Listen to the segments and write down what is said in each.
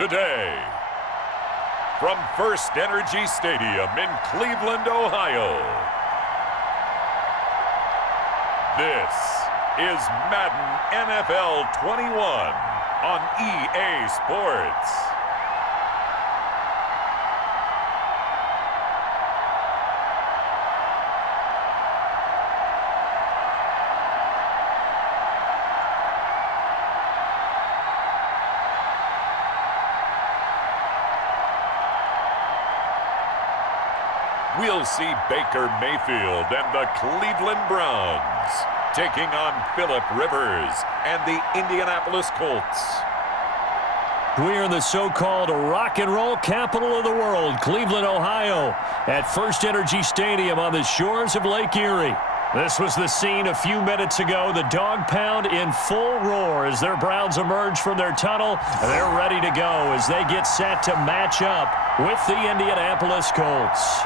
today. From First Energy Stadium in Cleveland, Ohio, this is Madden NFL 21 on EA Sports. We'll see Baker Mayfield and the Cleveland Browns taking on Phillip Rivers and the Indianapolis Colts. We're in the so-called rock and roll capital of the world, Cleveland, Ohio, at First Energy Stadium on the shores of Lake Erie. This was the scene a few minutes ago. The dog pound in full roar as their Browns emerge from their tunnel. They're ready to go as they get set to match up with the Indianapolis Colts.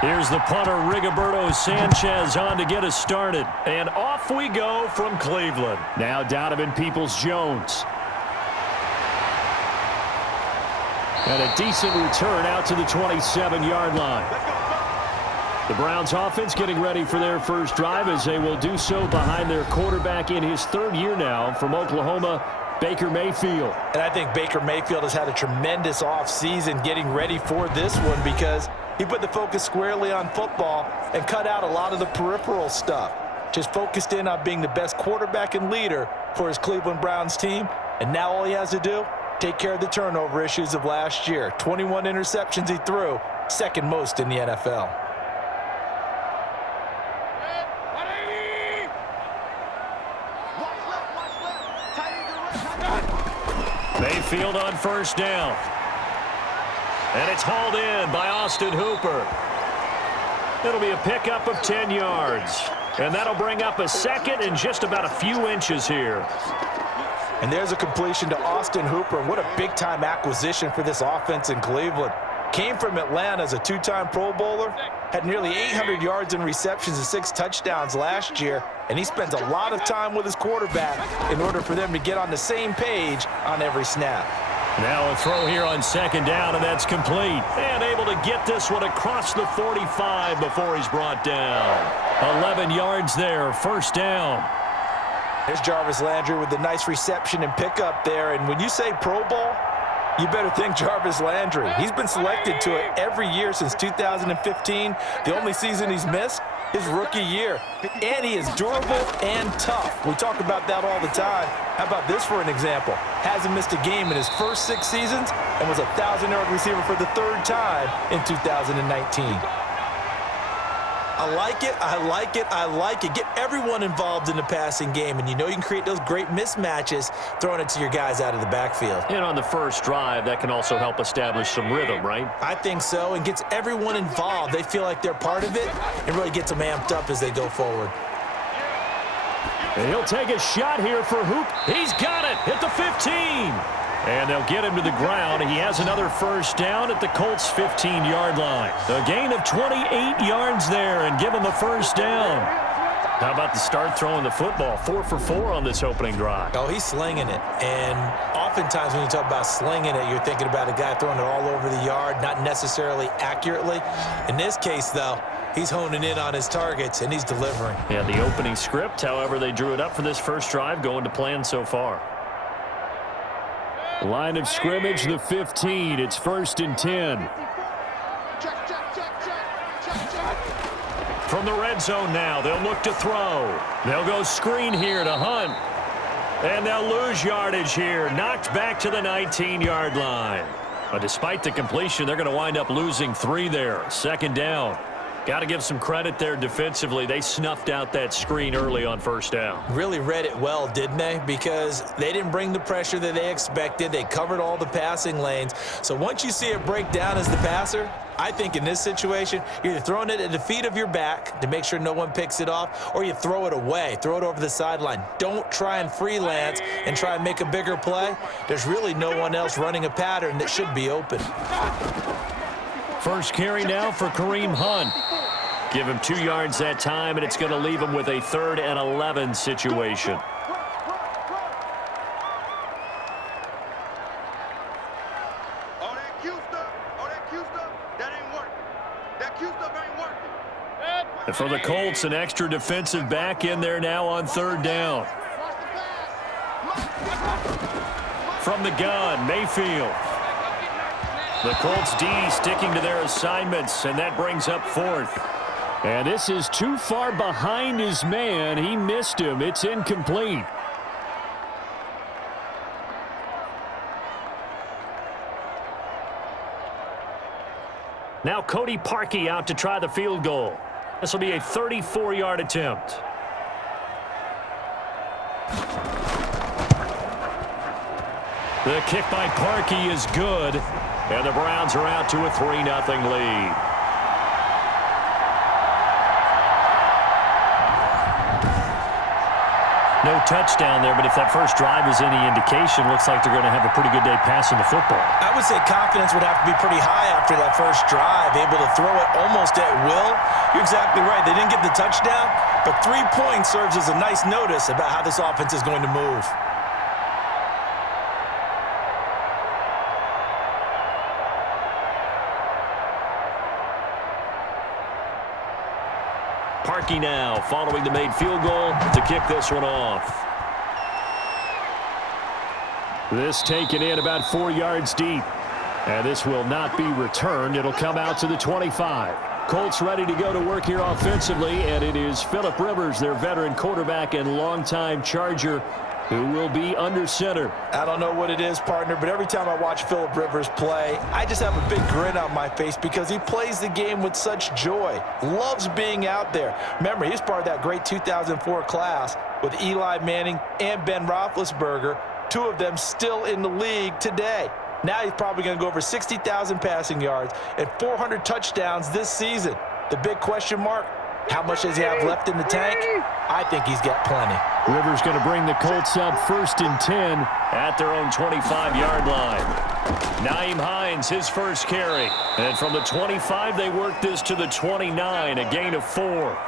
Here's the punter, Rigoberto Sanchez, on to get us started. And off we go from Cleveland. Now Donovan Peoples-Jones. And a decent return out to the 27-yard line. The Browns offense getting ready for their first drive as they will do so behind their quarterback in his third year now from Oklahoma, Baker Mayfield. And I think Baker Mayfield has had a tremendous offseason getting ready for this one because he put the focus squarely on football and cut out a lot of the peripheral stuff. Just focused in on being the best quarterback and leader for his Cleveland Browns team. And now all he has to do, take care of the turnover issues of last year. 21 interceptions he threw, second most in the NFL. Mayfield on first down. And it's hauled in by Austin Hooper. It'll be a pickup of 10 yards. And that'll bring up a second and just about a few inches here. And there's a completion to Austin Hooper. What a big-time acquisition for this offense in Cleveland. Came from Atlanta as a two-time Pro Bowler. Had nearly 800 yards in receptions and 6 touchdowns last year. And he spends a lot of time with his quarterback in order for them to get on the same page on every snap. Now a throw here on second down, and that's complete. And able to get this one across the 45 before he's brought down. 11 yards there, first down. There's Jarvis Landry with the nice reception and pickup there. And when you say Pro Bowl, you better think Jarvis Landry. He's been selected to it every year since 2015. The only season he's missed, his rookie year. And he is durable and tough. We talk about that all the time. How about this for an example? Hasn't missed a game in his first 6 seasons and was a 1,000-yard receiver for the 3rd time in 2019. I like it, I like it, I like it. Get everyone involved in the passing game, and you know you can create those great mismatches throwing it to your guys out of the backfield. And on the first drive, that can also help establish some rhythm, right? I think so, and gets everyone involved. They feel like they're part of it, and really gets them amped up as they go forward. And he'll take a shot here for Hoop. He's got it at the 15. And they'll get him to the ground. He has another first down at the Colts' 15-yard line. A gain of 28 yards there and give him a first down. How about the start throwing the football? 4 for 4 on this opening drive. Oh, he's slinging it. And oftentimes when you talk about slinging it, you're thinking about a guy throwing it all over the yard, not necessarily accurately. In this case, though, he's honing in on his targets, and he's delivering. Yeah, the opening script, however, they drew it up for this first drive, going to plan so far. Line of scrimmage, the 15. It's 1st and 10. From the red zone now, they'll look to throw. They'll go screen here to Hunt. And they'll lose yardage here. Knocked back to the 19-yard line. But despite the completion, they're going to wind up losing 3 there. Second down. Got to give some credit there defensively. They snuffed out that screen early on first down. Really read it well, didn't they? Because they didn't bring the pressure that they expected. They covered all the passing lanes. So once you see it break down as the passer, I think in this situation, you're either throwing it at the feet of your back to make sure no one picks it off, or you throw it away, throw it over the sideline. Don't try and freelance and try and make a bigger play. There's really no one else running a pattern that should be open. First carry now for Kareem Hunt. Give him 2 yards that time, and it's going to leave him with a 3rd and 11 situation. And for the Colts, an extra defensive back in there now on 3rd down. From the gun, Mayfield. The Colts D sticking to their assignments, and that brings up 4th. And this is too far behind his man. He missed him. It's incomplete. Now Cody Parkey out to try the field goal. This will be a 34-yard attempt. The kick by Parkey is good, and the Browns are out to a 3-0 lead. No touchdown there, but if that first drive is any indication, looks like they're going to have a pretty good day passing the football. I would say confidence would have to be pretty high after that first drive, able to throw it almost at will. You're exactly right. They didn't get the touchdown, but 3 points serves as a nice notice about how this offense is going to move. Parkey now following the made field goal to kick this one off. This taken in about 4 yards deep. And this will not be returned. It'll come out to the 25. Colts ready to go to work here offensively, and it is Phillip Rivers, their veteran quarterback and longtime Charger, who will be under center. I don't know what it is, partner, but every time I watch Phillip Rivers play, I just have a big grin on my face because he plays the game with such joy, loves being out there. Remember, he's part of that great 2004 class with Eli Manning and Ben Roethlisberger, 2 of them still in the league today. Now he's probably going to go over 60,000 passing yards and 400 touchdowns this season. The big question mark, how much does he have left in the tank? I think he's got plenty. Rivers going to bring the Colts up 1st and 10 at their own 25-yard line. Nyheim Hines, his first carry. And from the 25, they work this to the 29, a gain of 4.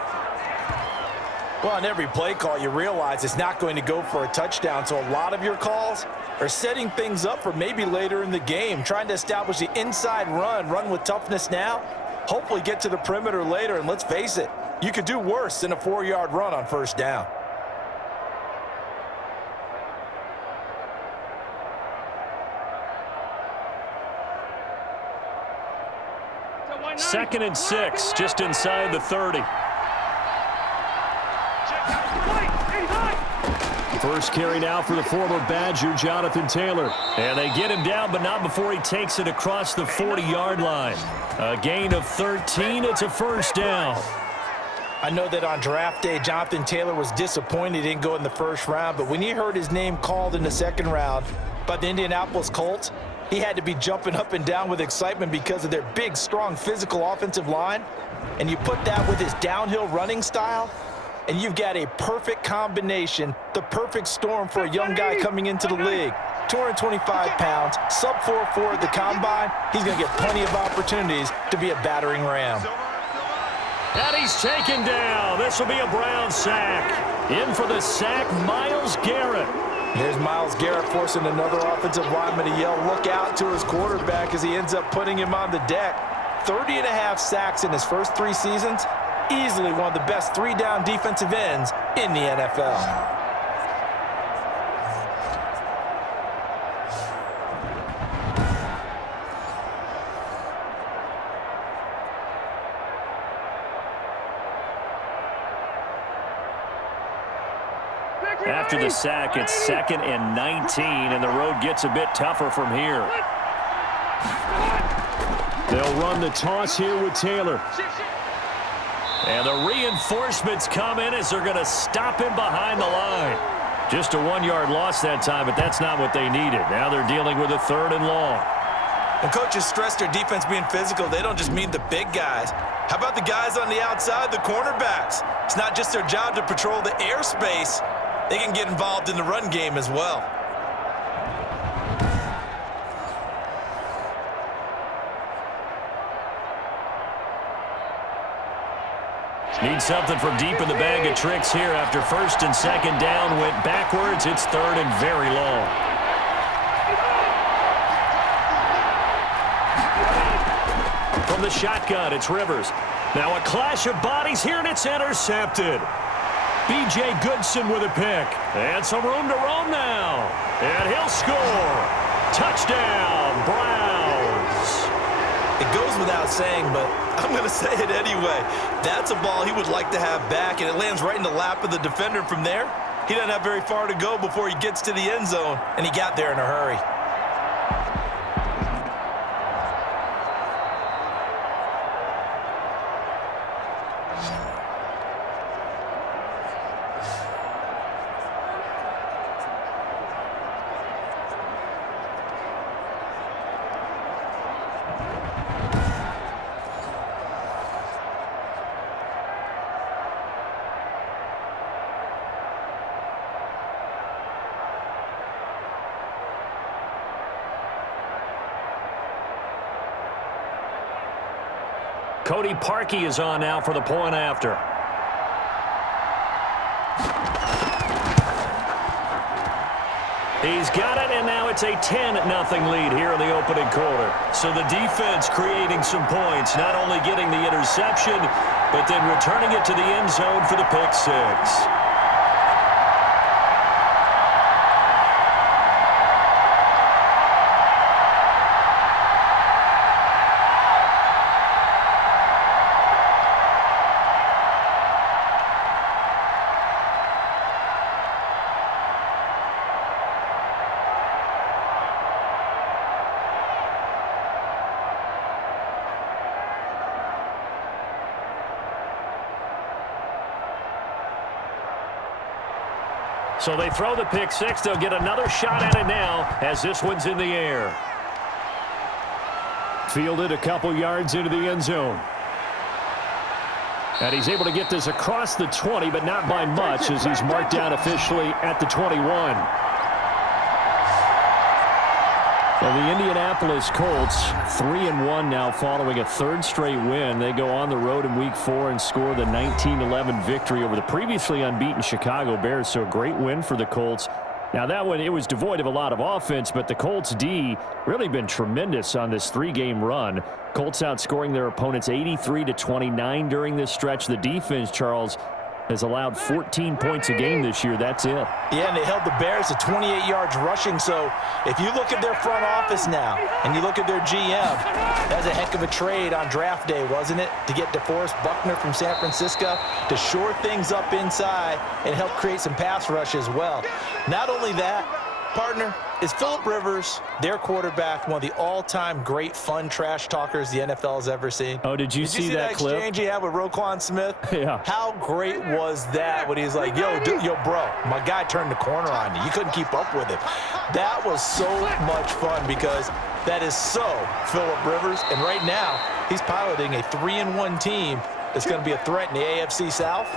Well, on every play call, you realize it's not going to go for a touchdown, so a lot of your calls are setting things up for maybe later in the game, trying to establish the inside run with toughness now, hopefully get to the perimeter later, and let's face it, you could do worse than a 4-yard run on first down. Second and 6, just inside the 30. First carry now for the former Badger, Jonathan Taylor. And they get him down, but not before he takes it across the 40-yard line. A gain of 13. It's a first down. I know that on draft day, Jonathan Taylor was disappointed he didn't go in the first round, but when he heard his name called in the second round by the Indianapolis Colts, he had to be jumping up and down with excitement because of their big, strong, physical offensive line. And you put that with his downhill running style, and you've got a perfect combination, the perfect storm for a young guy coming into the league. 225 pounds, sub 4.4 at the combine. He's going to get plenty of opportunities to be a battering ram. And he's taken down. This will be a Brown sack. In for the sack, Myles Garrett. Here's Myles Garrett forcing another offensive lineman to yell, look out, to his quarterback as he ends up putting him on the deck. 30.5 sacks in his first 3 seasons. Easily one of the best 3-down defensive ends in the NFL. After the sack, it's 2nd and 19, and the road gets a bit tougher from here. They'll run the toss here with Taylor. And the reinforcements come in as they're going to stop him behind the line. Just a 1-yard loss that time, but that's not what they needed. Now they're dealing with a 3rd and long. When coaches stress their defense being physical, they don't just mean the big guys. How about the guys on the outside, the cornerbacks? It's not just their job to patrol the airspace. They can get involved in the run game as well. Need something from deep in the bag of tricks here after 1st and 2nd down went backwards. It's 3rd and very long. From the shotgun, it's Rivers. Now a clash of bodies here, and it's intercepted. B.J. Goodson with a pick. And some room to roam now. And he'll score. Touchdown, Browns. It goes without saying, but I'm going to say it anyway. That's a ball he would like to have back, and it lands right in the lap of the defender from there. He doesn't have very far to go before he gets to the end zone, and he got there in a hurry. Cody Parkey is on now for the point after. He's got it, and now it's a 10-0 lead here in the opening quarter. So the defense creating some points, not only getting the interception, but then returning it to the end zone for the pick six. So they throw the pick six. They'll get another shot at it now as this one's in the air. Fielded a couple yards into the end zone. And he's able to get this across the 20, but not by much as he's marked down officially at the 21. Well, the Indianapolis Colts, 3-1 now following a 3rd straight win. They go on the road in Week 4 and score the 19-11 victory over the previously unbeaten Chicago Bears. So a great win for the Colts. Now that one, it was devoid of a lot of offense, but the Colts D really been tremendous on this 3-game run. Colts outscoring their opponents 83-29 during this stretch. The defense, Charles, has allowed 14 points a game this year. That's it. Yeah, and they held the Bears to 28 yards rushing. So if you look at their front office now and you look at their GM, that's a heck of a trade on draft day, wasn't it? To get DeForest Buckner from San Francisco to shore things up inside and help create some pass rush as well. Not only that, partner, is Phillip Rivers, their quarterback, one of the all-time great fun trash talkers the NFL has ever seen? Oh, did you see that clip? Exchange he had with Roquan Smith? Yeah. How great was that when he's like, yo, bro, my guy turned the corner on you. You couldn't keep up with him. That was so much fun because that is so Phillip Rivers. And right now, he's piloting a 3-1 team that's going to be a threat in the AFC South.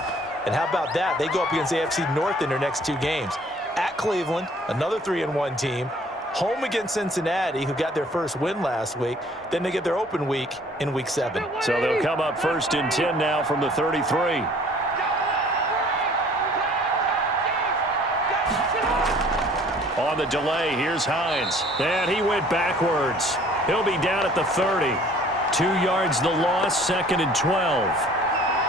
And how about that? They go up against AFC North in their next 2 games. At Cleveland, another 3-1 team. Home against Cincinnati, who got their first win last week. Then they get their open week in Week 7. So they'll come up 1st and 10 now from the 33. On the delay, here's Hines. And he went backwards. He'll be down at the 30. 2 yards the loss, 2nd and 12.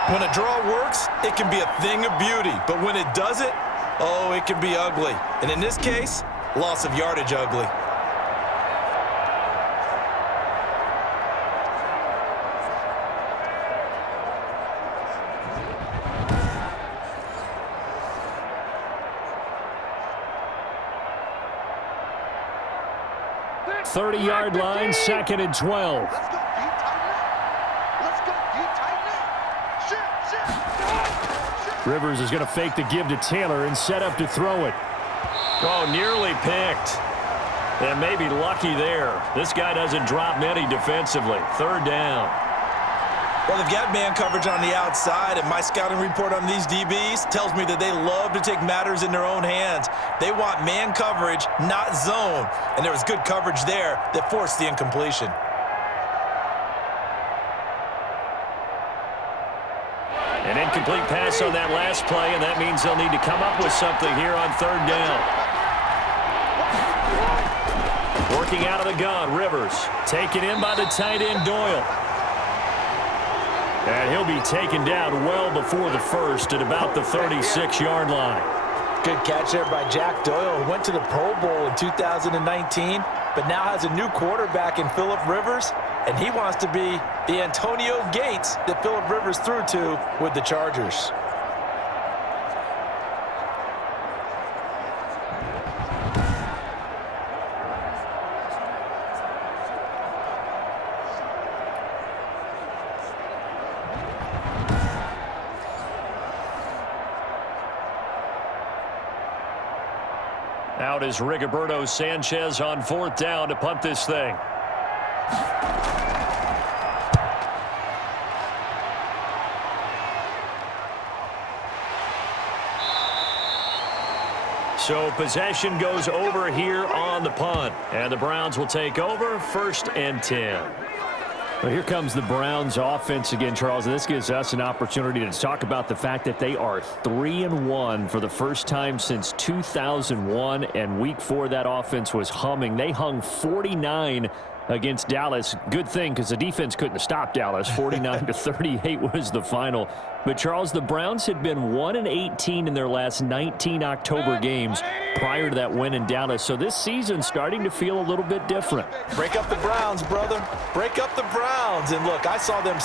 When a draw works, it can be a thing of beauty. But when it doesn't, oh, it can be ugly. And in this case, loss of yardage ugly. The 30-yard line, 2nd and 12. Let's go, D, tighten up. Let's go, D, tighten up. Shift. Rivers is going to fake the give to Taylor and set up to throw it. Oh, nearly picked. And maybe lucky there. This guy doesn't drop many defensively. Third down. Well, they've got man coverage on the outside, and my scouting report on these DBs tells me that they love to take matters in their own hands. They want man coverage, not zone. And there was good coverage there that forced the incompletion. An incomplete pass on that last play, and that means they'll need to come up with something here on third down. Working out of the gun, Rivers. Taken in by the tight end, Doyle. And he'll be taken down well before the first at about the 36-yard line. Good catch there by Jack Doyle, who went to the Pro Bowl in 2019, but now has a new quarterback in Phillip Rivers, and he wants to be the Antonio Gates that Phillip Rivers threw to with the Chargers. Out is Rigoberto Sanchez on fourth down to punt this thing. So possession goes over here on the punt. And the Browns will take over, 1st and 10. Well, here comes the Browns offense again, Charles, and this gives us an opportunity to talk about the fact that they are 3-1 for the first time since 2001, and week 4 that offense was humming. They hung 49 against Dallas. Good thing, because the defense couldn't have stopped Dallas. 49-38 was the final. But, Charles, the Browns had been 1-18 in their last 19 October games prior to that win in Dallas. So this season's starting to feel a little bit different. Break up the Browns, brother. Break up the Browns. And, look, I saw them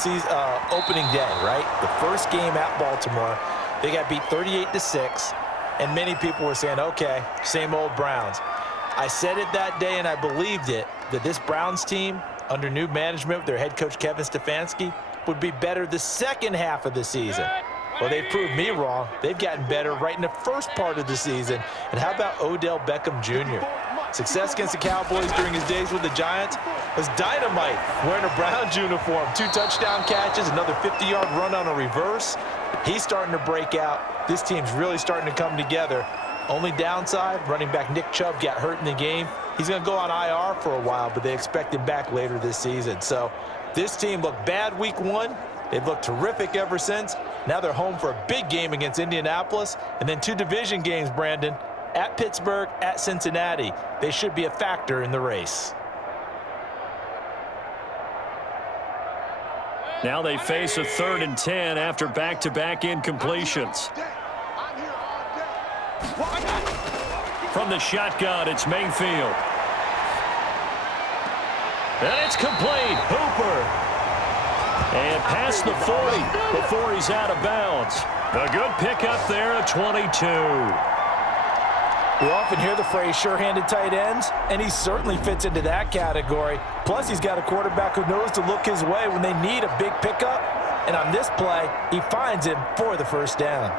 opening day, right? The first game at Baltimore. They got beat 38-6. And many people were saying, okay, same old Browns. I said it that day, and I believed it, that this Browns team, under new management with their head coach Kevin Stefanski, would be better the second half of the season. Well, they've proved me wrong. They've gotten better right in the first part of the season. And how about Odell Beckham Jr.? Success against the Cowboys during his days with the Giants was dynamite. Wearing a Browns uniform, 2 touchdown catches, another 50-yard run on a reverse. He's starting to break out. This team's really starting to come together. Only downside, running back Nick Chubb got hurt in the game. He's going to go on IR for a while, but they expect him back later this season. So this team looked bad week 1. They've looked terrific ever since. Now they're home for a big game against Indianapolis, and then 2 division games, Brandon, at Pittsburgh, at Cincinnati. They should be a factor in the race. Now they face a 3rd and 10 after back-to-back incompletions. From the shotgun, it's Mayfield. And it's complete. Hooper. And past the 40 before he's out of bounds. A good pickup there at 22. We often hear the phrase sure-handed tight ends, and he certainly fits into that category. Plus, he's got a quarterback who knows to look his way when they need a big pickup. And on this play, he finds him for the first down.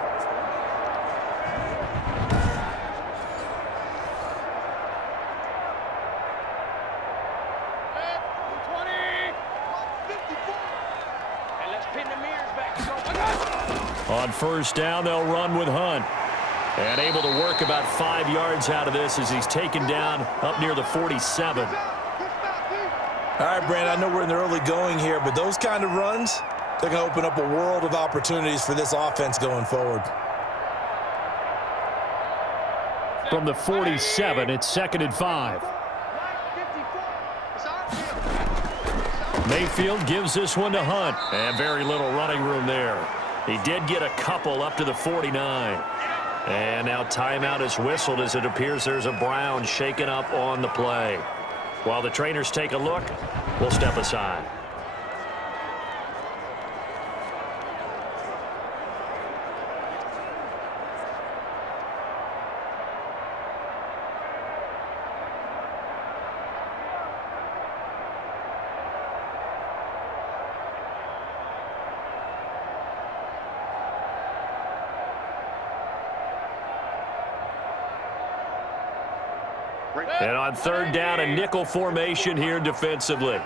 On first down, they'll run with Hunt. And able to work about 5 yards out of this as he's taken down up near the 47. All right, Brandon, I know we're in the early going here, but those kind of runs, they're going to open up a world of opportunities for this offense going forward. From the 47, it's 2nd and 5. Mayfield gives this one to Hunt. And very little running room there. He did get a couple up to the 49. And now timeout is whistled as it appears there's a Brown shaken up on the play. While the trainers take a look, we'll step aside. And on third down, a nickel formation here defensively.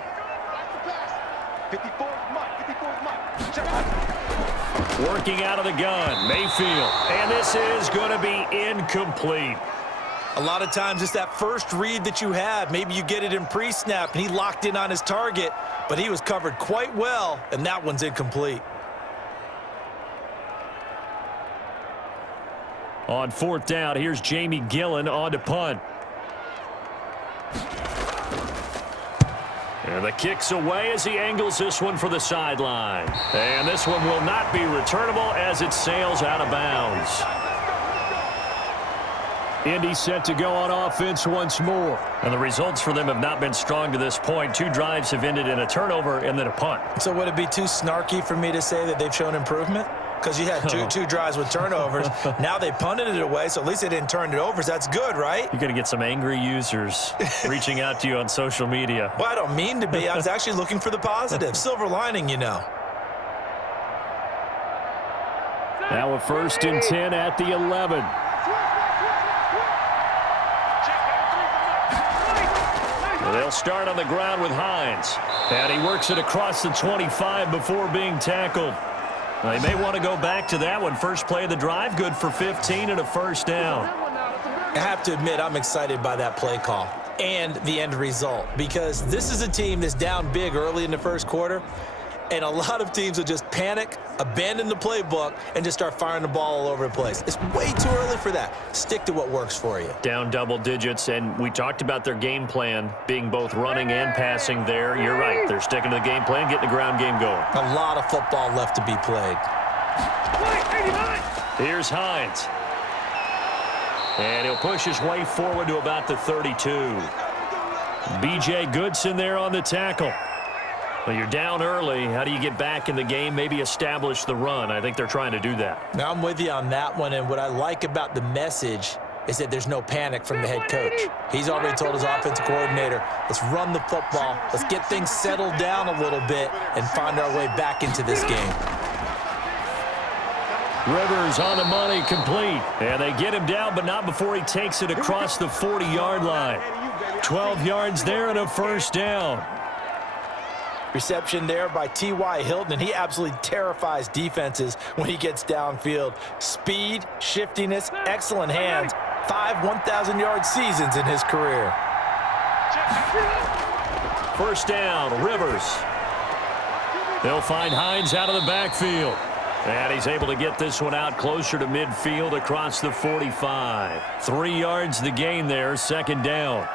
Working out of the gun, Mayfield. And this is going to be incomplete. A lot of times it's that first read that you have. Maybe you get it in pre-snap, and he locked in on his target, but he was covered quite well, and that one's incomplete. On fourth down, here's Jamie Gillen on to punt. And the kick's away as he angles this one for the sideline. And this one will not be returnable as it sails out of bounds. Indy set to go on offense once more. And the results for them have not been strong to this point. 2 drives have ended in a turnover and then a punt. So would it be too snarky for me to say that they've shown improvement? Because you had two drives with turnovers. Now they punted it away, so at least they didn't turn it over. So that's good, right? You're going to get some angry users reaching out to you on social media. Well, I don't mean to be. I was actually looking for the positive. Silver lining, you know. Now a 1st and 10 at the 11. Well, they'll start on the ground with Hines. And he works it across the 25 before being tackled. They may want to go back to that one. First play of the drive, good for 15 and a 1st down. I have to admit, I'm excited by that play call and the end result, because this is a team that's down big early in the first quarter, and a lot of teams will just panic, abandon the playbook, and just start firing the ball all over the place. It's way too early for that. Stick to what works for you. Down double digits, and we talked about their game plan being both running and passing there. You're right. They're sticking to the game plan, getting the ground game going. A lot of football left to be played. Here's Hines. And he'll push his way forward to about the 32. B.J. Goodson there on the tackle. Well, you're down early. How do you get back in the game, maybe establish the run? I think they're trying to do that. Now, I'm with you on that one, and what I like about the message is that there's no panic from the head coach. He's already told his offensive coordinator, let's run the football, let's get things settled down a little bit and find our way back into this game. Rivers on the money, complete. And they get him down, but not before he takes it across the 40-yard line. 12 yards there and a 1st down. Reception there by T.Y. Hilton, and he absolutely terrifies defenses when he gets downfield. Speed, shiftiness, excellent hands. 5 1,000-yard seasons in his career. 1st down, Rivers. They'll find Hines out of the backfield. And he's able to get this one out closer to midfield across the 45. 3 yards the gain there, 2nd down.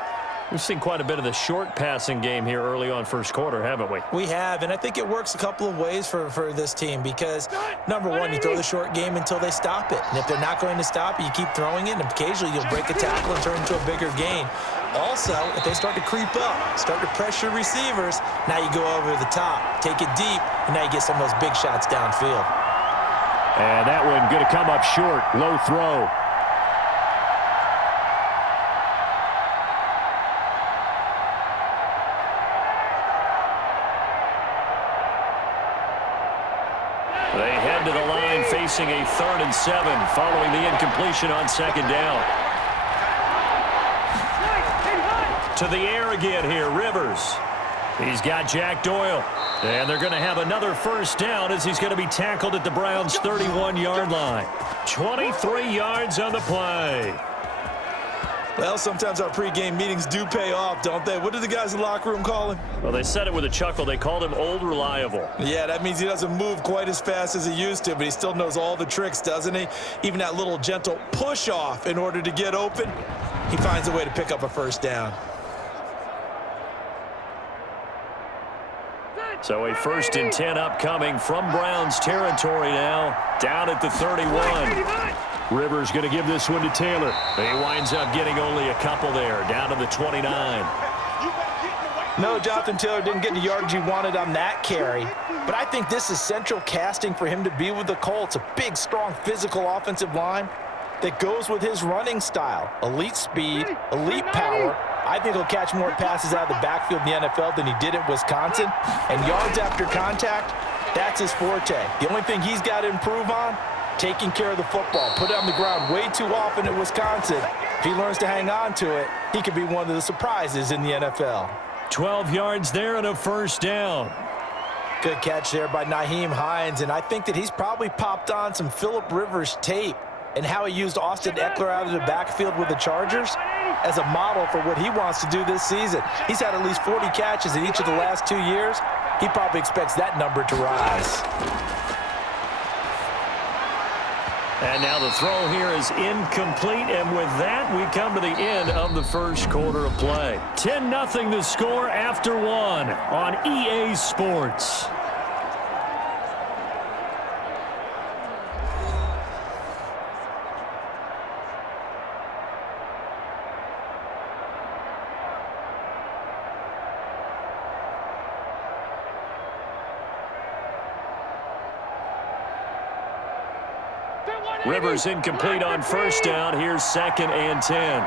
We've seen quite a bit of the short passing game here early on first quarter, haven't we? We have, and I think it works a couple of ways for this team because, number one, you throw the short game until they stop it. And if they're not going to stop it, you keep throwing it, and occasionally you'll break a tackle and turn into a bigger gain. Also, if they start to creep up, start to pressure receivers, now you go over the top, take it deep, and now you get some of those big shots downfield. And that one going to come up short, low throw. They head to the line facing a 3rd and 7 following the incompletion on 2nd down. To the air again here, Rivers. He's got Jack Doyle. And they're going to have another 1st down as he's going to be tackled at the Browns' 31-yard line. 23 yards on the play. Well, sometimes our pregame meetings do pay off, don't they? What did the guys in the locker room call him? Well, they said it with a chuckle. They called him Old Reliable. Yeah, that means he doesn't move quite as fast as he used to, but he still knows all the tricks, doesn't he? Even that little gentle push-off in order to get open, he finds a way to pick up a 1st down. So a 1st and 10 upcoming from Browns territory now, down at the 31. Rivers going to give this one to Taylor. He winds up getting only a couple there, down to the 29. No, Jonathan Taylor didn't get the yardage he wanted on that carry, but I think this is central casting for him to be with the Colts. A big, strong, physical offensive line that goes with his running style. Elite speed, elite power. I think he'll catch more passes out of the backfield in the NFL than he did at Wisconsin. And yards after contact, that's his forte. The only thing he's got to improve on, taking care of the football, put it on the ground way too often at Wisconsin. If he learns to hang on to it, he could be one of the surprises in the NFL. 12 yards there and a first down. Good catch there by Nyheim Hines, and I think that he's probably popped on some Phillip Rivers tape and how he used Austin Eckler out of the backfield with the Chargers as a model for what he wants to do this season. He's had at least 40 catches in each of the last 2 years. He probably expects that number to rise. And now the throw here is incomplete, and with that, we come to the end of the first quarter of play. 10-0 the score after one on EA Sports. Rivers incomplete on first down. Here's 2nd and 10.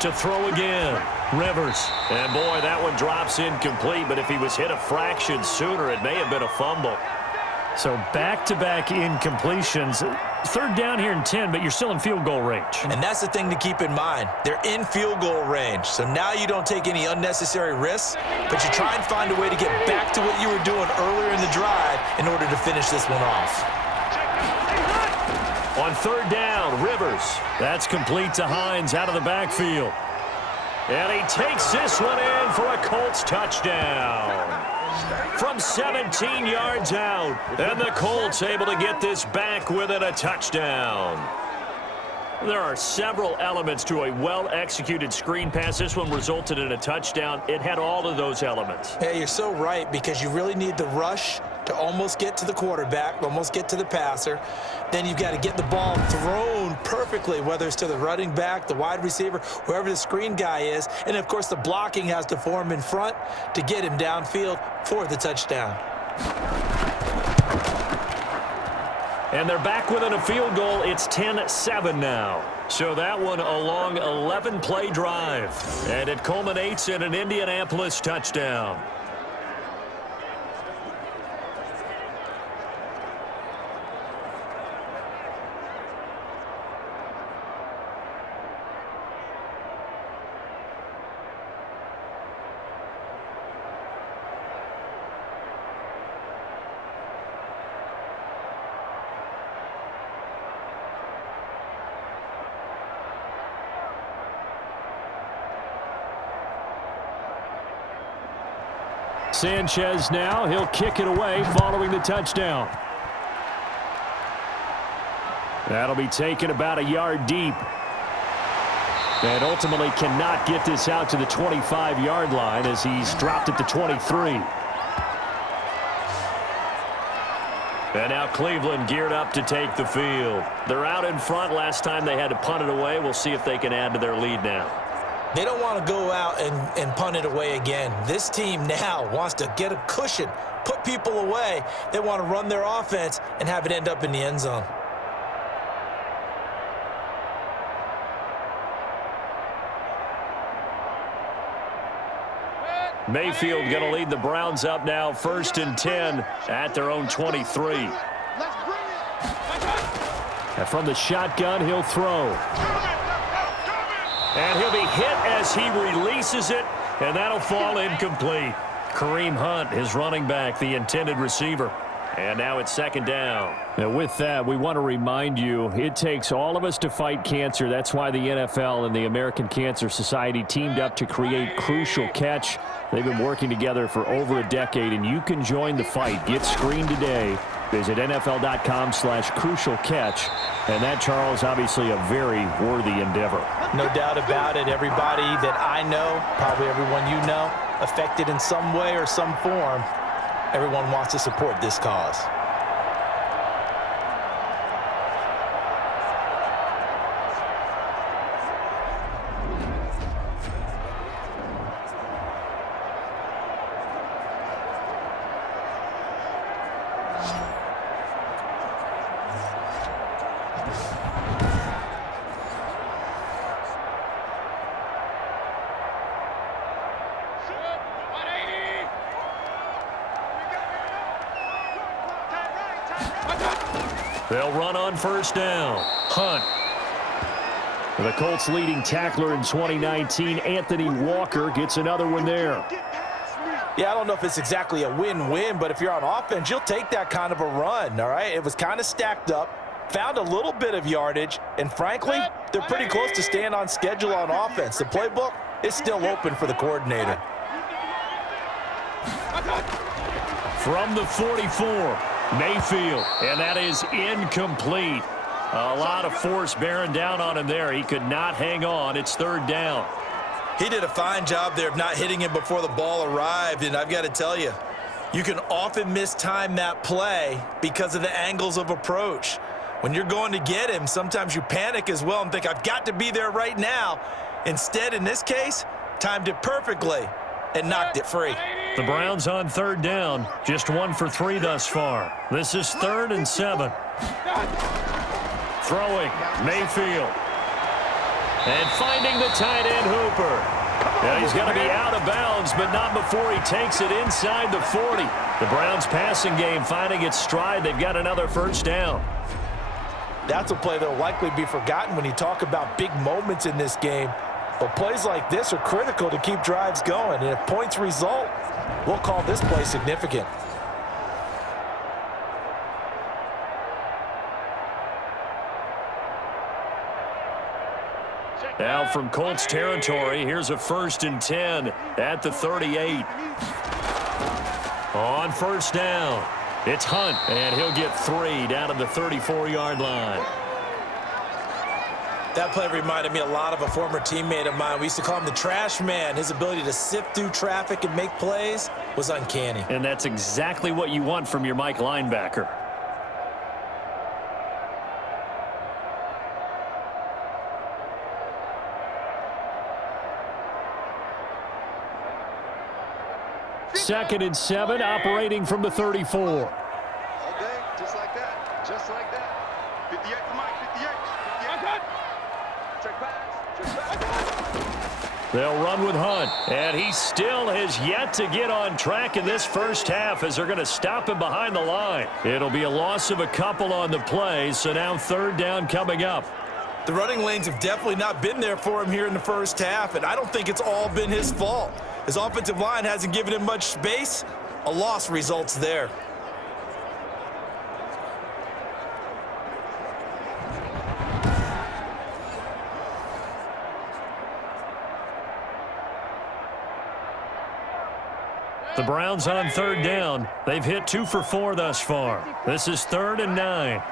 To throw again. Rivers. And boy, that one drops incomplete, but if he was hit a fraction sooner, it may have been a fumble. So back-to-back incompletions. 3rd down here and 10, but you're still in field goal range. And that's the thing to keep in mind. They're in field goal range. So now you don't take any unnecessary risks, but you try and find a way to get back to what you were doing earlier in the drive in order to finish this one off. On 3rd down, Rivers. That's complete to Hines out of the backfield. And he takes this one in for a Colts touchdown. From 17 yards out. And the Colts able to get this back within a touchdown. There are several elements to a well-executed screen pass. This one resulted in a touchdown. It had all of those elements. Yeah, you're so right, because you really need the rush to almost get to the quarterback, almost get to the passer. Then you've got to get the ball thrown perfectly, whether it's to the running back, the wide receiver, whoever the screen guy is. And, of course, the blocking has to form in front to get him downfield for the touchdown. And they're back within a field goal. It's 10-7 now. So that one a long 11-play drive. And it culminates in an Indianapolis touchdown. Sanchez now, he'll kick it away following the touchdown. That'll be taken about a yard deep. And ultimately cannot get this out to the 25-yard line as he's dropped at the 23. And now Cleveland geared up to take the field. They're out in front. Last time they had to punt it away. We'll see if they can add to their lead now. They don't want to go out and punt it away again. This team now wants to get a cushion, put people away. They want to run their offense and have it end up in the end zone. Mayfield going to lead the Browns up now, 1st and 10 at their own 23. And from the shotgun, he'll throw. And he'll be hit as he releases it, and that'll fall incomplete. Kareem Hunt, his running back, the intended receiver. And now it's 2nd down. And with that, we want to remind you, it takes all of us to fight cancer. That's why the NFL and the American Cancer Society teamed up to create Crucial Catch. They've been working together for over a decade, and you can join the fight. Get screened today. Visit NFL.com/Crucial Catch. And that, Charles, obviously a very worthy endeavor. No doubt about it. Everybody that I know, probably everyone you know, affected in some way or some form, everyone wants to support this cause. They'll run on first down. Hunt. The Colts' leading tackler in 2019, Anthony Walker, gets another one there. Yeah, I don't know if it's exactly a win-win, but if you're on offense, you'll take that kind of a run, all right? It was kind of stacked up, found a little bit of yardage, and frankly, they're pretty close to staying on schedule on offense. The playbook is still open for the coordinator. From the 44, Mayfield, and that is incomplete. A lot of force bearing down on him there. He could not hang on. It's third down. He did a fine job there of not hitting him before the ball arrived, and I've got to tell you, you can often mistime that play because of the angles of approach. When you're going to get him, sometimes you panic as well and think, I've got to be there right now. Instead, in this case, timed it perfectly and knocked it free. The Browns on third down, just 1 for 3 thus far. This is 3rd and 7. Throwing, Mayfield. And finding the tight end, Hooper. Now he's going to be out of bounds, but not before he takes it inside the 40. The Browns passing game finding its stride. They've got another first down. That's a play that will likely be forgotten when you talk about big moments in this game. But plays like this are critical to keep drives going. And if points result, we'll call this play significant. Now from Colts territory, here's a 1st and 10 at the 38. On first down, it's Hunt, and he'll get 3 down to the 34-yard line. That play reminded me a lot of a former teammate of mine. We used to call him the trash man. His ability to sift through traffic and make plays was uncanny. And that's exactly what you want from your Mike linebacker. Second and 7, operating from the 34. All day, just like that, just like that. 58 to Mike, 58. Check pass. They'll run with Hunt, and he still has yet to get on track in this first half as they're going to stop him behind the line. It'll be a loss of a couple on the play, so now third down coming up. The running lanes have definitely not been there for him here in the first half, and I don't think it's all been his fault. His offensive line hasn't given him much space. A loss results there. The Browns on third down. They've hit 2 for 4 thus far. This is 3rd and 9.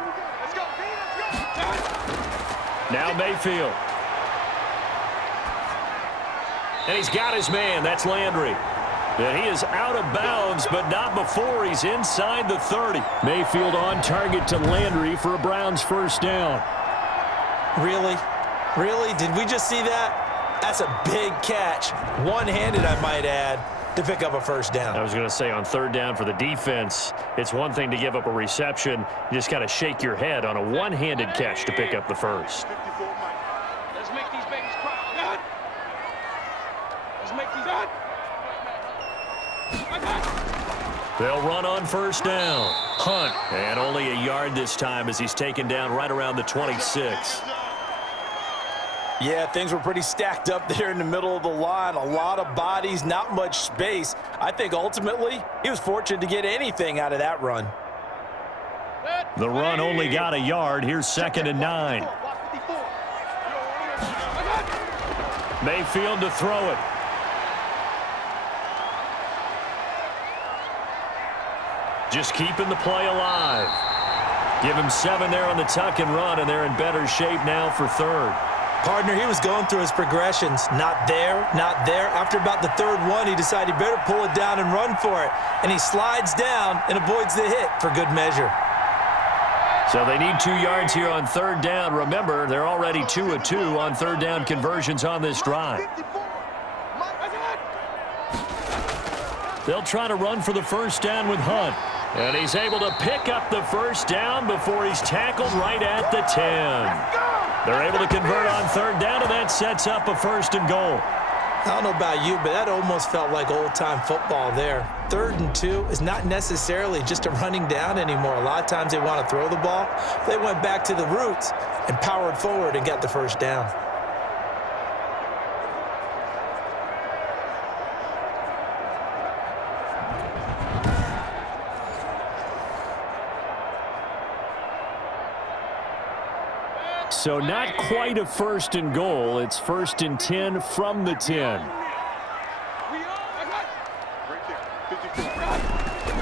Now Mayfield. And he's got his man. That's Landry. And he is out of bounds, but not before he's inside the 30. Mayfield on target to Landry for a Browns first down. Really? Really? Did we just see that? That's a big catch. One-handed, I might add, to pick up a first down. I was going to say on third down for the defense, it's one thing to give up a reception. You just got to shake your head on a one-handed catch to pick up the first. Let's make these babies cry. Let's make these They'll run on first down. Hunt, and only a yard this time as he's taken down right around the 26. Yeah, things were pretty stacked up there in the middle of the line. A lot of bodies, not much space. I think ultimately he was fortunate to get anything out of that run. The run only got a yard. Here's 2nd and 9. Mayfield to throw it. Just keeping the play alive. Give him 7 there on the tuck and run, and they're in better shape now for third. Partner, he was going through his progressions. Not there, not there. After about the third one, he decided he better pull it down and run for it. And he slides down and avoids the hit for good measure. So they need 2 yards here on third down. Remember, they're already 2 of 2 on third down conversions on this drive. They'll try to run for the first down with Hunt. And he's able to pick up the first down before he's tackled right at the 10. They're able to convert on third down, and that sets up a 1st and goal. I don't know about you, but that almost felt like old-time football there. 3rd and 2 is not necessarily just a running down anymore. A lot of times they want to throw the ball. They went back to the roots and powered forward and got the first down. So not quite a 1st and goal. It's 1st and 10 from the 10.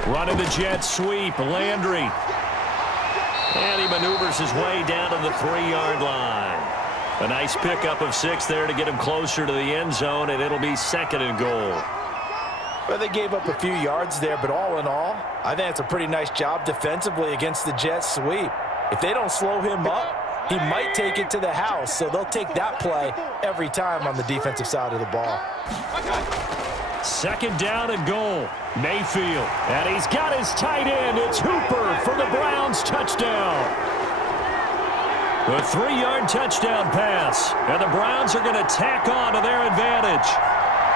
Running the jet sweep, Landry. And he maneuvers his way down to the 3-yard line. A nice pickup of 6 there to get him closer to the end zone, and it'll be 2nd and goal. Well, they gave up a few yards there, but all in all, I think it's a pretty nice job defensively against the jet sweep. If they don't slow him up, he might take it to the house, so they'll take that play every time on the defensive side of the ball. 2nd down and goal. Mayfield, and he's got his tight end. It's Hooper for the Browns touchdown. The 3-yard touchdown pass, and the Browns are going to tack on to their advantage.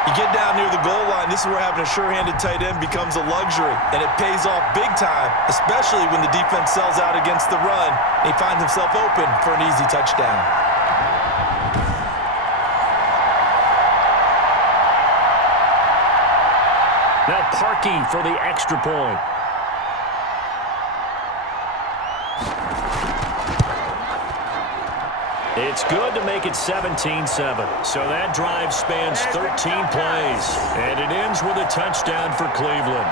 You get down near the goal line, this is where having a sure-handed tight end becomes a luxury, and it pays off big time, especially when the defense sells out against the run, and he finds himself open for an easy touchdown. Now Parkey for the extra point. It's good to make it 17-7. So that drive spans 13 plays, and it ends with a touchdown for Cleveland.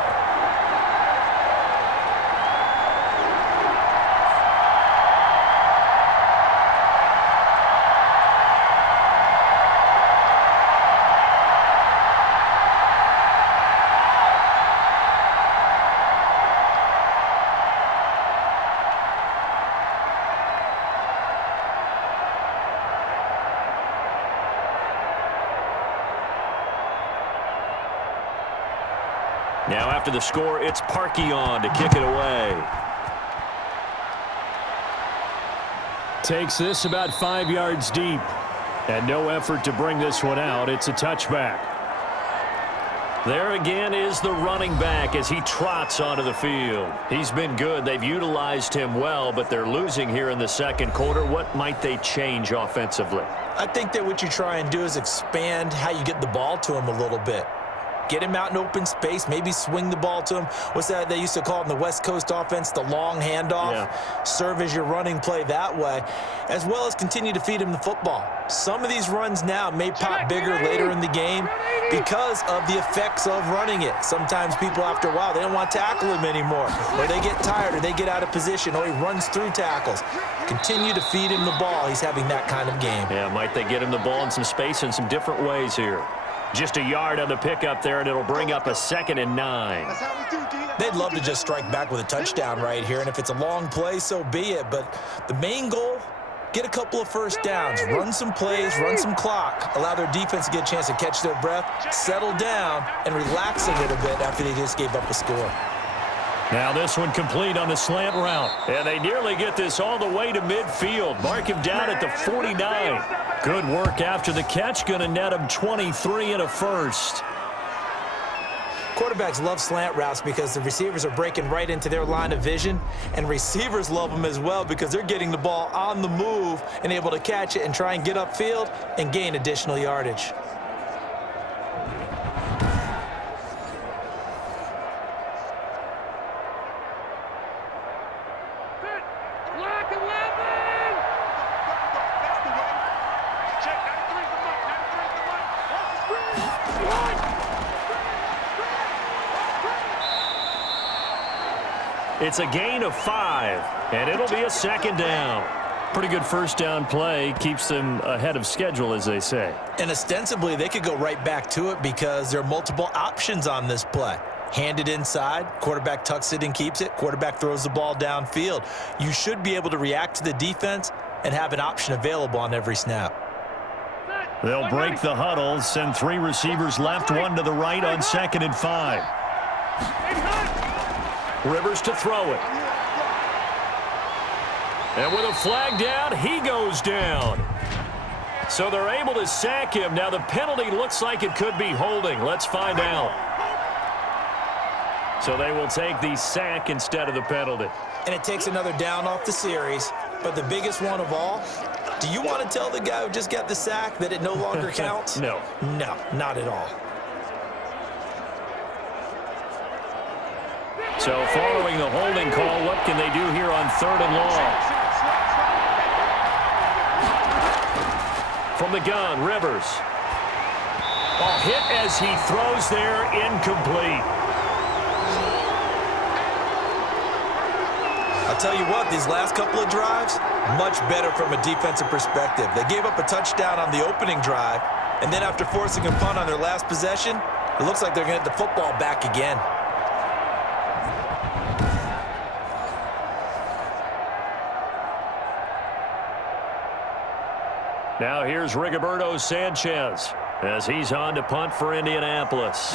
Now after the score, it's Parkey on to kick it away. Takes this about 5 yards deep. And no effort to bring this one out. It's a touchback. There again is the running back as he trots onto the field. He's been good. They've utilized him well, but they're losing here in the 2nd quarter. What might they change offensively? I think that what you try and do is expand how you get the ball to him a little bit. Get him out in open space, maybe swing the ball to him. What's that they used to call it in the West Coast offense, the long handoff? Yeah. Serve as your running play that way, as well as continue to feed him the football. Some of these runs now may pop bigger later in the game because of the effects of running it. Sometimes people, after a while, they don't want to tackle him anymore, or they get tired, or they get out of position, or he runs through tackles. Continue to feed him the ball. He's having that kind of game. Yeah, might they get him the ball in some space in some different ways here. Just a yard on the pickup there, and it'll bring up a 2nd and 9. They'd love to just strike back with a touchdown right here, and if it's a long play, so be it. But the main goal, get a couple of first downs, run some plays, run some clock, allow their defense to get a chance to catch their breath, settle down, and relax a little bit after they just gave up a score. Now this one complete on the slant route. And they nearly get this all the way to midfield. Mark him down at the 49. Good work after the catch. Going to net him 23 and a first. Quarterbacks love slant routes because the receivers are breaking right into their line of vision, and receivers love them as well because they're getting the ball on the move and able to catch it and try and get upfield and gain additional yardage. It's a gain of 5, and it'll be a 2nd down. Pretty good first down play. Keeps them ahead of schedule, as they say. And ostensibly, they could go right back to it because there are multiple options on this play. Hand it inside, quarterback tucks it and keeps it, quarterback throws the ball downfield. You should be able to react to the defense and have an option available on every snap. They'll break the huddle, send 3 receivers left, 1 to the right on 2nd and 5. Rivers to throw it. And with a flag down, he goes down. So they're able to sack him. Now the penalty looks like it could be holding. Let's find out. So they will take the sack instead of the penalty. And it takes another down off the series. But the biggest one of all, do you want to tell the guy who just got the sack that it no longer counts? No. No, not at all. So following the holding call, what can they do here on 3rd and long? From the gun, Rivers. Oh, hit as he throws there, incomplete. I'll tell you what, these last couple of drives, much better from a defensive perspective. They gave up a touchdown on the opening drive, and then after forcing a punt on their last possession, it looks like they're going to get the football back again. Now here's Rigoberto Sanchez as he's on to punt for Indianapolis.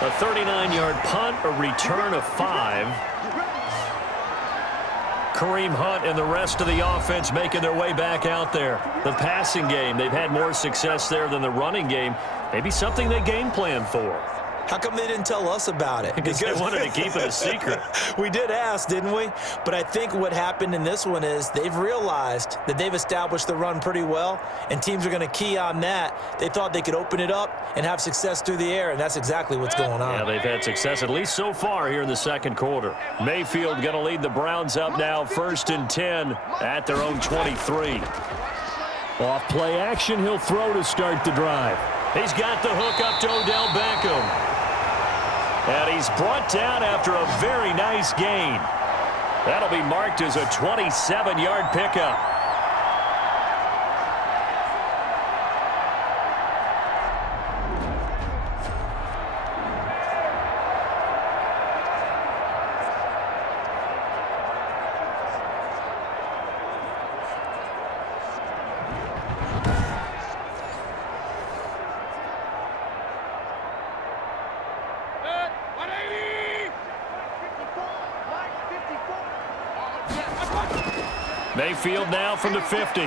A 39-yard punt, a return of 5. Kareem Hunt and the rest of the offense making their way back out there. The passing game, they've had more success there than the running game. Maybe something they game plan for. How come they didn't tell us about it? Because they wanted to keep it a secret. We did ask, didn't we? But I think what happened in this one is they've realized that they've established the run pretty well, and teams are going to key on that. They thought they could open it up and have success through the air, and that's exactly what's going on. Yeah, they've had success, at least so far here in the second quarter. Mayfield going to lead the Browns up now, 1st and 10 at their own 23. Off play action, he'll throw to start the drive. He's got the hook up to Odell Beckham. And he's brought down after a very nice gain. That'll be marked as a 27-yard pickup. Mayfield now from the 50.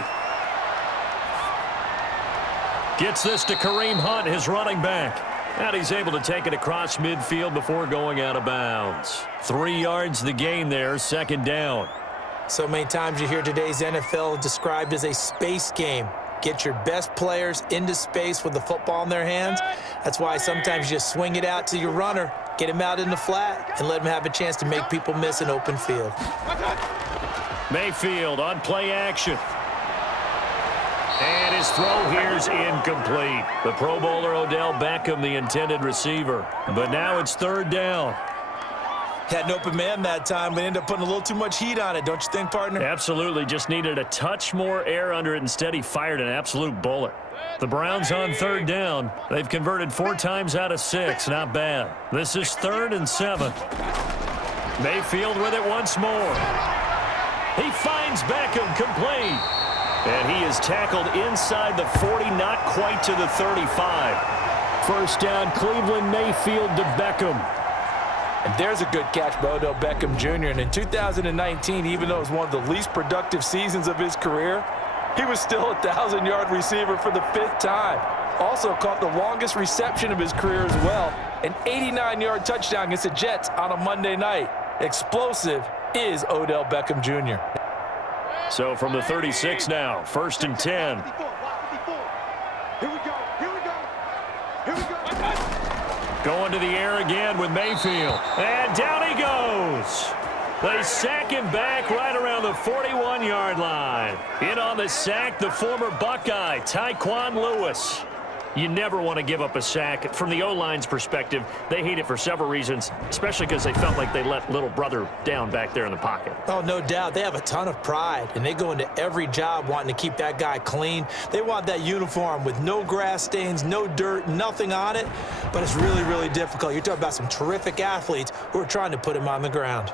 Gets this to Kareem Hunt, his running back. And he's able to take it across midfield before going out of bounds. 3 yards the gain there, 2nd down. So many times you hear today's NFL described as a space game. Get your best players into space with the football in their hands. That's why sometimes you just swing it out to your runner, get him out in the flat, and let him have a chance to make people miss an open field. Mayfield on play action. And his throw here's incomplete. The Pro Bowler Odell Beckham, the intended receiver. But now it's 3rd down. Had an open man that time, but ended up putting a little too much heat on it, don't you think, partner? Absolutely. Just needed a touch more air under it. Instead, he fired an absolute bullet. The Browns on 3rd down. They've converted 4 times out of 6. Not bad. This is 3rd and 7. Mayfield with it once more. He finds Beckham complete. And he is tackled inside the 40, not quite to the 35. 1st down, Cleveland, Mayfield to Beckham. And there's a good catch by Odell Beckham Jr. And in 2019, even though it was one of the least productive seasons of his career, he was still a 1,000-yard receiver for the 5th time. Also caught the longest reception of his career as well. An 89-yard touchdown against the Jets on a Monday night. Explosive is Odell Beckham Jr. So from the 36 now, 1st and 10. Here we go. Here we go. Here we go. Going to the air again with Mayfield. And down he goes. They sack him back right around the 41-yard line. In on the sack, the former Buckeye, Tyquan Lewis. You never want to give up a sack. From the O-line's perspective, they hate it for several reasons, especially because they felt like they let little brother down back there in the pocket. Oh, no doubt. They have a ton of pride, and they go into every job wanting to keep that guy clean. They want that uniform with no grass stains, no dirt, nothing on it, but it's really, really difficult. You're talking about some terrific athletes who are trying to put him on the ground.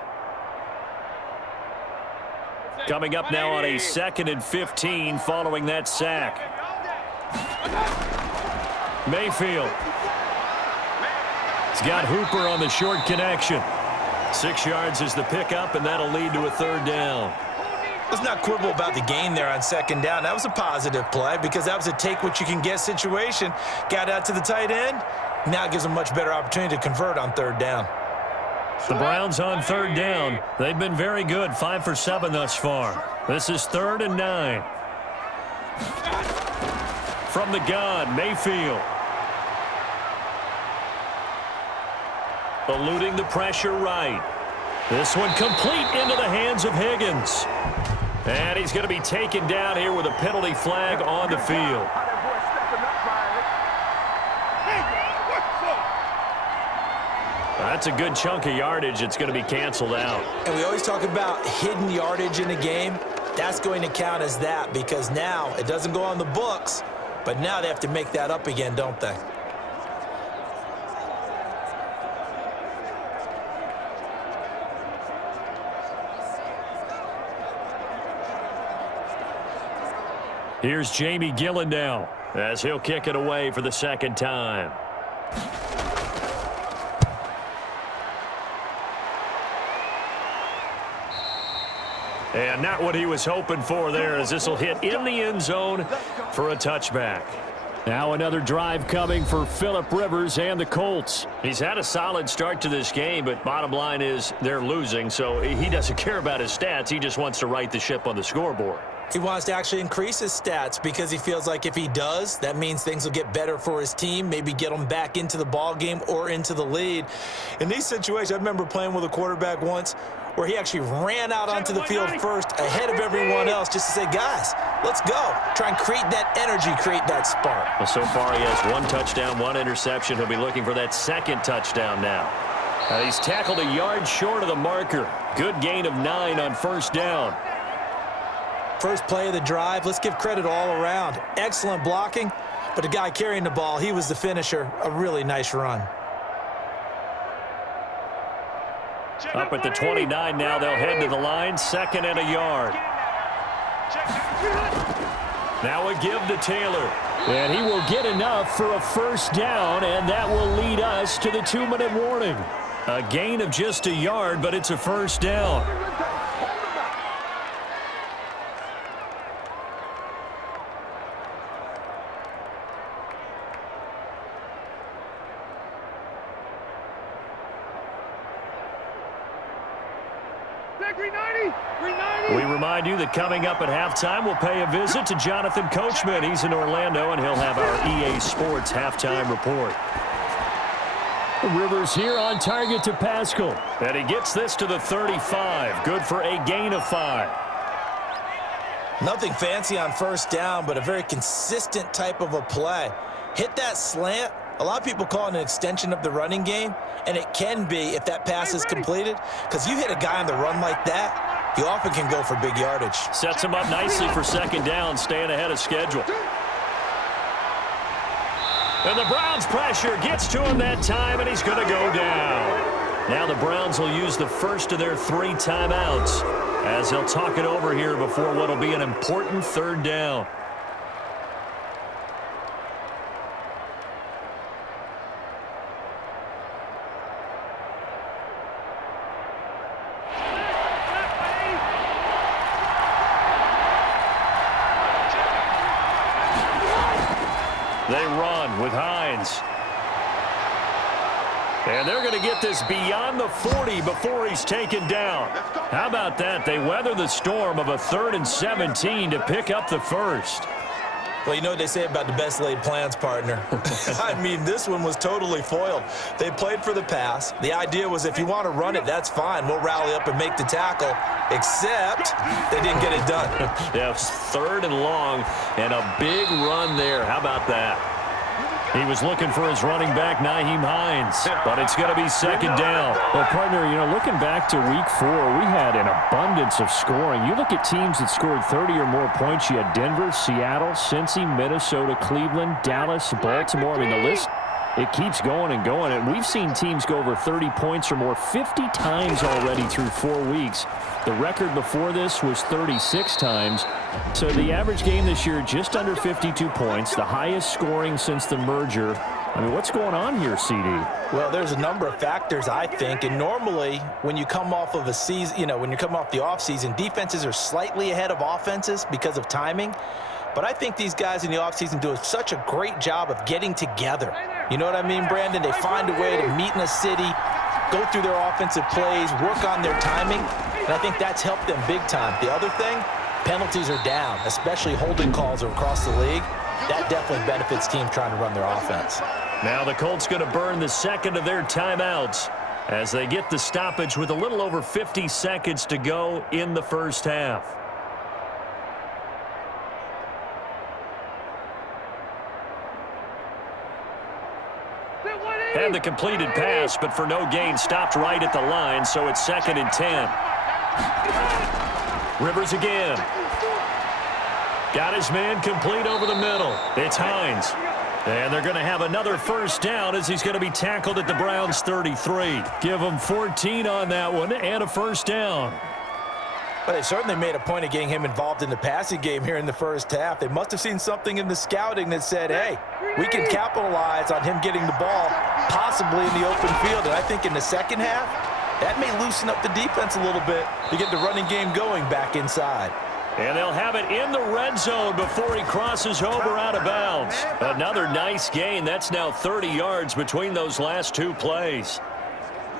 Coming up now on a 2nd and 15 following that sack. Mayfield. He's got Hooper on the short connection. 6 yards is the pickup, and that'll lead to a third down. Let's not quibble about the gain there on second down. That was a positive play because that was a take-what-you-can-get situation. Got out to the tight end. Now it gives them a much better opportunity to convert on third down. The Browns on third down. They've been very good, 5 for 7 thus far. This is 3rd and 9. From the gun, Mayfield. Eluding the pressure right. This one complete into the hands of Higgins. And he's going to be taken down here with a penalty flag on the field. That's a good chunk of yardage. It's going to be canceled out. And we always talk about hidden yardage in a game. That's going to count as that because now it doesn't go on the books, but now they have to make that up again, don't they? Here's Jamie Gillen now as he'll kick it away for the second time. And not what he was hoping for there, as this will hit in the end zone for a touchback. Now another drive coming for Phillip Rivers and the Colts. He's had a solid start to this game, but bottom line is they're losing, so he doesn't care about his stats. He just wants to right the ship on the scoreboard. He wants to actually increase his stats because he feels like if he does, that means things will get better for his team, maybe get them back into the ball game or into the lead. In these situations, I remember playing with a quarterback once where he actually ran out onto the field first ahead of everyone else just to say, guys, let's go. Try and create that energy, create that spark. Well, so far he has 1 touchdown, 1 interception. He'll be looking for that second touchdown now. He's tackled a yard short of the marker. Good gain of 9 on first down. First play of the drive, let's give credit all around. Excellent blocking, but the guy carrying the ball, he was the finisher. A really nice run. Up at the 29 now, they'll head to the line, 2nd and a yard. Now a give to Taylor. And he will get enough for a first down, and that will lead us to the 2-minute warning. A gain of just a yard, but it's a first down. We remind you that coming up at halftime, we'll pay a visit to Jonathan Coachman. He's in Orlando, and he'll have our EA Sports halftime report. Rivers here on target to Pascal. And he gets this to the 35. Good for a gain of 5. Nothing fancy on first down, but a very consistent type of a play. Hit that slant. A lot of people call it an extension of the running game, and it can be if that pass is completed, because you hit a guy on the run like that, you often can go for big yardage. Sets him up nicely for second down, staying ahead of schedule. And the Browns pressure gets to him that time, and he's going to go down. Now the Browns will use the first of their 3 timeouts as they'll talk it over here before what will be an important third down. They run with Hines. And they're going to get this beyond the 40 before he's taken down. How about that? They weather the storm of a 3rd and 17 to pick up the first. Well, you know what they say about the best laid plans, partner. I mean, this one was totally foiled. They played for the pass. The idea was if you want to run it, that's fine. We'll rally up and make the tackle, except they didn't get it done. Yeah, 3rd and long and a big run there. How about that? He was looking for his running back, Nyheim Hines, but it's going to be second down. Well, partner, you know, looking back to week 4, we had an abundance of scoring. You look at teams that scored 30 or more points. You had Denver, Seattle, Cincy, Minnesota, Cleveland, Dallas, Baltimore. I mean, the list, it keeps going and going. And we've seen teams go over 30 points or more 50 times already through 4 weeks. The record before this was 36 times. So the average game this year, just under 52 points, the highest scoring since the merger. I mean, what's going on here, CD? Well, there's a number of factors, I think, and normally when you come off of a season, when you come off the offseason, defenses are slightly ahead of offenses because of timing. But I think these guys in the offseason do such a great job of getting together. You know what I mean, Brandon? They find a way to meet in a city, go through their offensive plays, work on their timing, and I think that's helped them big time. The other thing, penalties are down, especially holding calls across the league. That definitely benefits teams trying to run their offense. Now the Colts going to burn the second of their timeouts as they get the stoppage with a little over 50 seconds to go in the first half. Had the completed pass, but for no gain, stopped right at the line, so it's 2nd and 10. Rivers again. Got his man complete over the middle. It's Hines. And they're going to have another first down as he's going to be tackled at the Browns' 33. Give him 14 on that one and a first down. But they certainly made a point of getting him involved in the passing game here in the first half. They must have seen something in the scouting that said, hey, we can capitalize on him getting the ball possibly in the open field. And I think in the second half, that may loosen up the defense a little bit to get the running game going back inside. And they'll have it in the red zone before he crosses over out of bounds. Another nice gain. That's now 30 yards between those last two plays.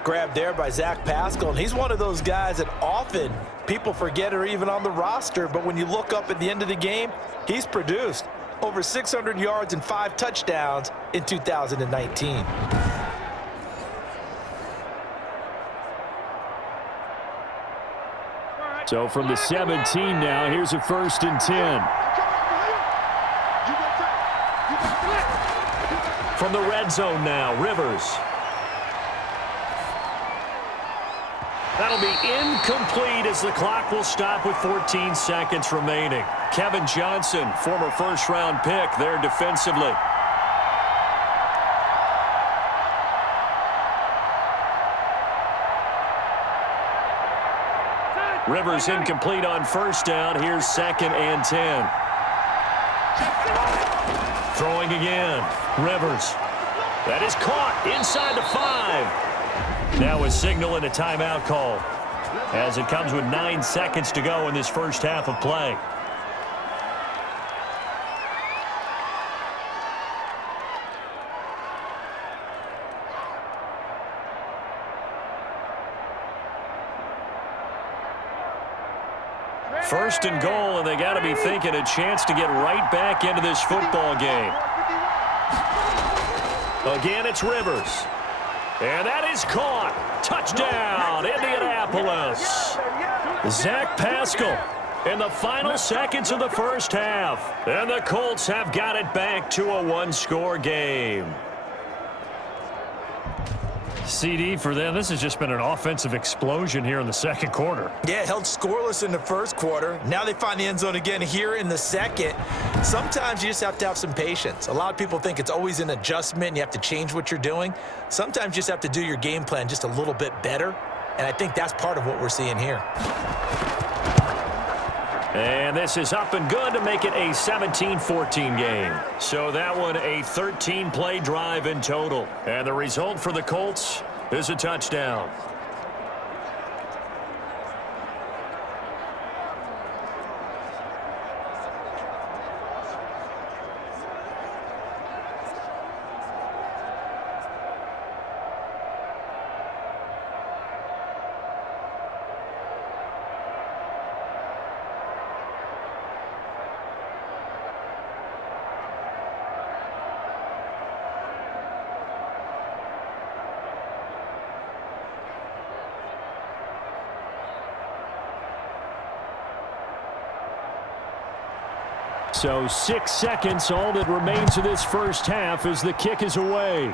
Grabbed there by Zach Pascal, and he's one of those guys that often people forget are even on the roster, but when you look up at the end of the game, he's produced over 600 yards and 5 touchdowns in 2019. So from the 17 now, here's a 1st and 10. From the red zone now, Rivers. That'll be incomplete as the clock will stop with 14 seconds remaining. Kevin Johnson, former first-round pick there defensively. Rivers incomplete on first down. Here's 2nd and 10. Throwing again. Rivers. That is caught inside the 5. Now a signal and a timeout call as it comes with 9 seconds to go in this first half of play. First and goal, and they got to be thinking a chance to get right back into this football game. Again, it's Rivers. And that is caught. Touchdown, Indianapolis. Zach Pascal in the final seconds of the first half. And the Colts have got it back to a 1-score game. CD, for them, this has just been an offensive explosion here in the second quarter. Yeah, held scoreless in the first quarter. Now they find the end zone again here in the second. Sometimes you just have to have some patience. A lot of people think it's always an adjustment and you have to change what you're doing. Sometimes you just have to do your game plan just a little bit better, and I think that's part of what we're seeing here. And this is up and good to make it a 17-14 game. So that one a 13-play drive in total. And the result for the Colts is a touchdown. So 6 seconds, all that remains of this first half as the kick is away.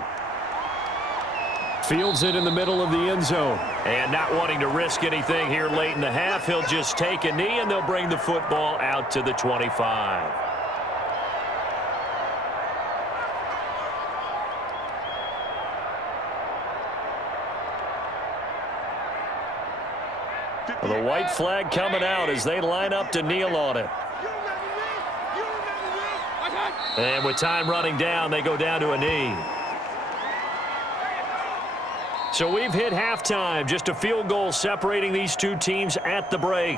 Fields it in the middle of the end zone. And not wanting to risk anything here late in the half, he'll just take a knee and they'll bring the football out to the 25. Well, the white flag coming out as they line up to kneel on it. And with time running down, they go down to a knee. So we've hit halftime. Just a field goal separating these two teams at the break.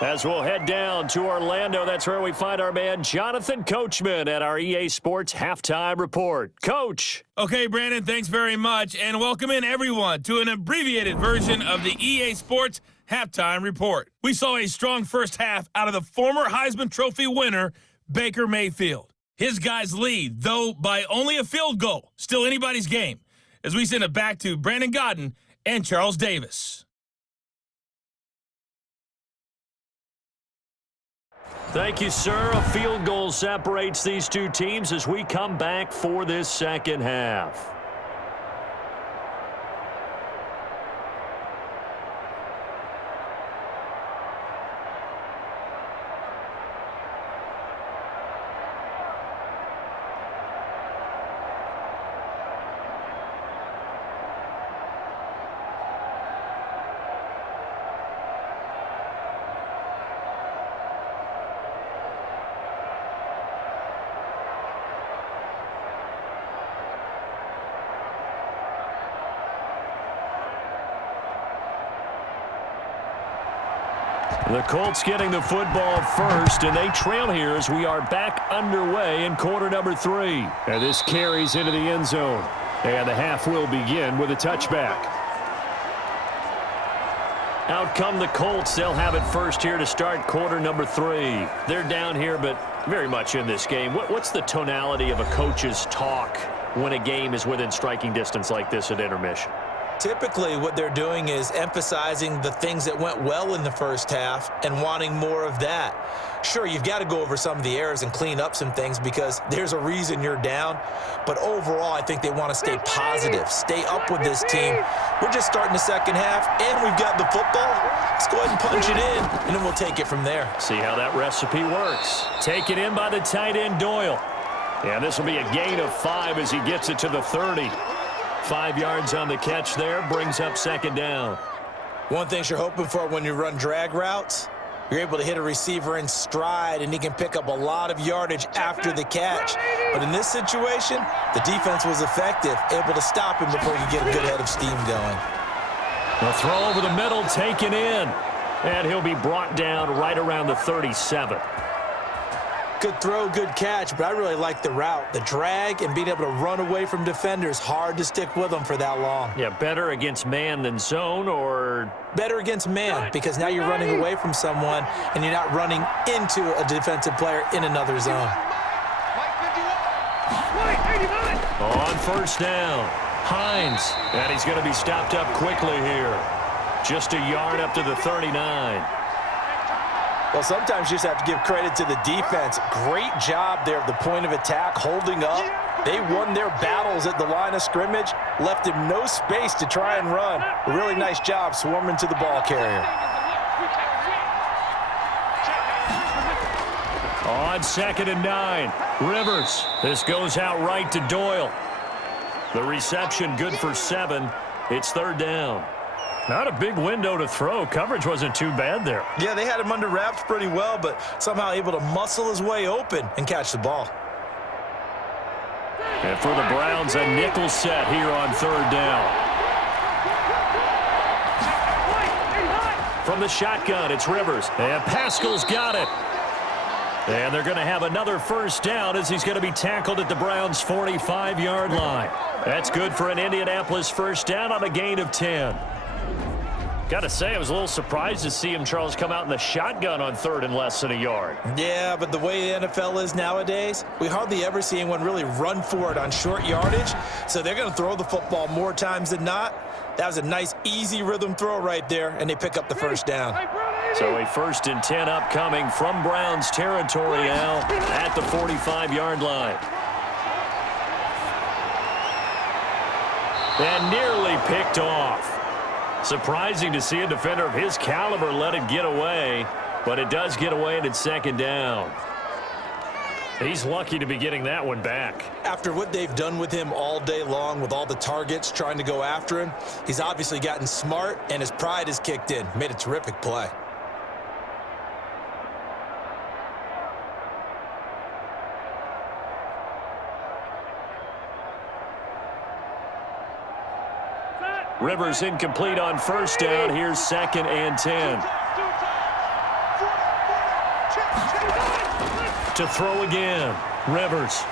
As we'll head down to Orlando, that's where we find our man Jonathan Coachman at our EA Sports Halftime Report. Coach. Okay, Brandon, thanks very much, and welcome in everyone to an abbreviated version of the EA Sports Halftime Report. We saw a strong first half out of the former Heisman Trophy winner, Baker Mayfield. His guys lead, though by only a field goal. Still anybody's game. As we send it back to Brandon Godden and Charles Davis. Thank you, sir. A field goal separates these two teams as we come back for this second half. The Colts getting the football first, and they trail here as we are back underway in quarter number 3. And this carries into the end zone. And the half will begin with a touchback. Out come the Colts. They'll have it first here to start quarter number 3. They're down here, but very much in this game. What's the tonality of a coach's talk when a game is within striking distance like this at intermission? Typically, what they're doing is emphasizing the things that went well in the first half and wanting more of that. Sure, you've got to go over some of the errors and clean up some things because there's a reason you're down. But overall, I think they want to stay positive, stay up with this team. We're just starting the second half, and we've got the football. Let's go ahead and punch it in, and then we'll take it from there. See how that recipe works. Taken in by the tight end, Doyle. Yeah, this will be a gain of 5 as he gets it to the 30. 5 yards on the catch there, brings up second down. One thing you're hoping for when you run drag routes, you're able to hit a receiver in stride, and he can pick up a lot of yardage after the catch. But in this situation, the defense was effective, able to stop him before he could get a good head of steam going. The throw over the middle, taken in. And he'll be brought down right around the 37. Good throw, good catch, but I really like the route. The drag and being able to run away from defenders, hard to stick with them for that long. Yeah, better against man than zone, or? Better against man, because now you're running away from someone and you're not running into a defensive player in another zone. On first down, Hines, and he's going to be stopped up quickly here. Just a yard up to the 39. Well, sometimes you just have to give credit to the defense. Great job there at the point of attack, holding up. They won their battles at the line of scrimmage, left him no space to try and run. A really nice job swarming to the ball carrier. On 2nd and 9, Rivers. This goes out right to Doyle. The reception good for 7. It's third down. Not a big window to throw. Coverage wasn't too bad there. Yeah, they had him under wraps pretty well, but somehow able to muscle his way open and catch the ball. And for the Browns, a nickel set here on third down. From the shotgun, it's Rivers. And Pascal's got it. And they're going to have another first down as he's going to be tackled at the Browns' 45-yard line. That's good for an Indianapolis first down on a gain of 10. Got to say, I was a little surprised to see him, Charles, come out in the shotgun on third and less than a yard. Yeah, but the way the NFL is nowadays, we hardly ever see anyone really run for it on short yardage. So they're going to throw the football more times than not. That was a nice, easy rhythm throw right there, and they pick up the first down. So a 1st and 10 upcoming from Browns territory now at the 45-yard line. And nearly picked off. Surprising to see a defender of his caliber let it get away, but it does get away and it's second down. He's lucky to be getting that one back. After what they've done with him all day long with all the targets trying to go after him, he's obviously gotten smart and his pride has kicked in. Made a terrific play. Rivers incomplete on first down. Here's 2nd and 10. To throw again, Rivers.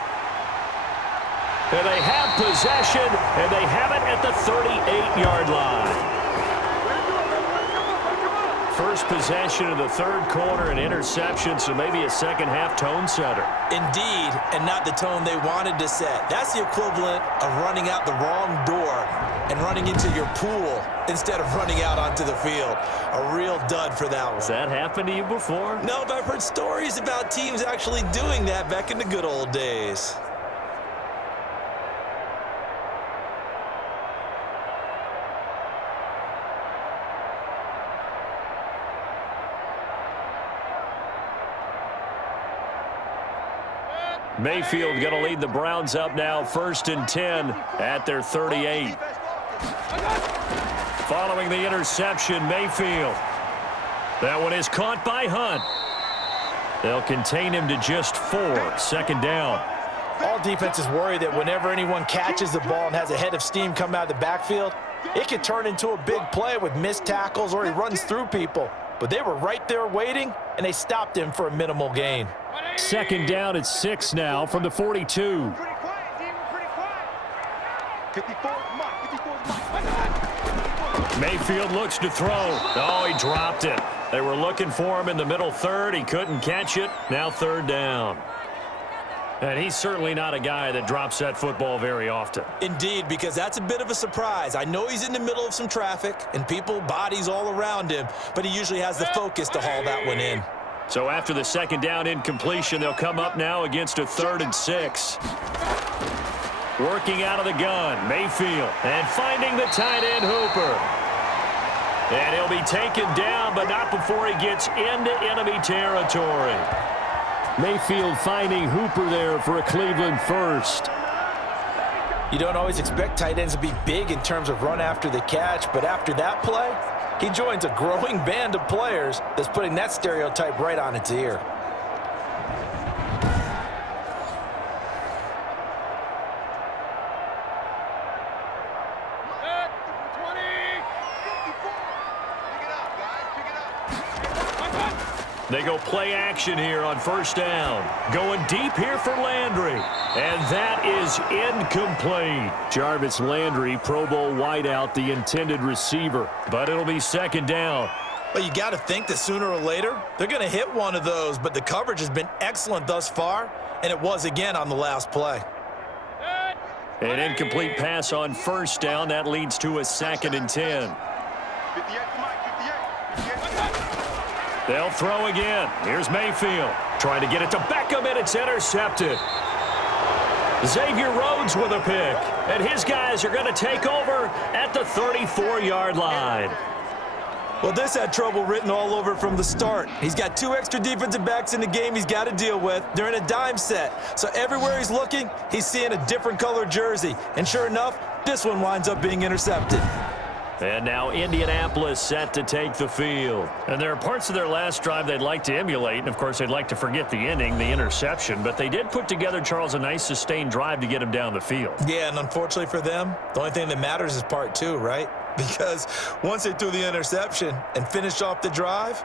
And they have possession, and they have it at the 38-yard line. First possession of the third quarter, an interception, so maybe a second-half tone setter. Indeed, and not the tone they wanted to set. That's the equivalent of running out the wrong door and running into your pool instead of running out onto the field. A real dud for that one. Has that happened to you before? No, but I've heard stories about teams actually doing that back in the good old days. Mayfield going to lead the Browns up now, 1st and 10 at their 38. Following the interception, Mayfield. That one is caught by Hunt. They'll contain him to just 4. 2nd down. All defenses worry that whenever anyone catches the ball and has a head of steam come out of the backfield, it can turn into a big play with missed tackles or he runs through people. But they were right there waiting, and they stopped him for a minimal gain. 2nd down at 6 now from the 42. Mayfield looks to throw. Oh, he dropped it. They were looking for him in the middle third. He couldn't catch it. Now 3rd down. And he's certainly not a guy that drops that football very often. Indeed, because that's a bit of a surprise. I know he's in the middle of some traffic and people, bodies all around him, but he usually has the focus to haul that one in. So after the 2nd down incompletion, they'll come up now against a 3rd and 6. Working out of the gun, Mayfield, and finding the tight end Hooper. And he'll be taken down, but not before he gets into enemy territory. Mayfield finding Hooper there for a Cleveland first. You don't always expect tight ends to be big in terms of run after the catch, but after that play, he joins a growing band of players that's putting that stereotype right on its ear. They go play action here on 1st down. Going deep here for Landry. And that is incomplete. Jarvis Landry, Pro Bowl wideout, the intended receiver. But it'll be 2nd down. Well, you got to think that sooner or later, they're going to hit one of those. But the coverage has been excellent thus far, and it was again on the last play. An incomplete pass on 1st down. That leads to a 2nd and 10. They'll throw again. Here's Mayfield. Trying to get it to Beckham, and it's intercepted. Xavier Rhodes with a pick. And his guys are going to take over at the 34-yard line. Well, this had trouble written all over from the start. He's got 2 extra defensive backs in the game he's got to deal with. They're in a dime set. So everywhere he's looking, he's seeing a different color jersey. And sure enough, this one winds up being intercepted. And now Indianapolis set to take the field. And there are parts of their last drive they'd like to emulate. And, of course, they'd like to forget the ending, the interception. But they did put together, Charles, a nice sustained drive to get him down the field. Yeah, and unfortunately for them, the only thing that matters is part 2, right? Because once they threw the interception and finished off the drive,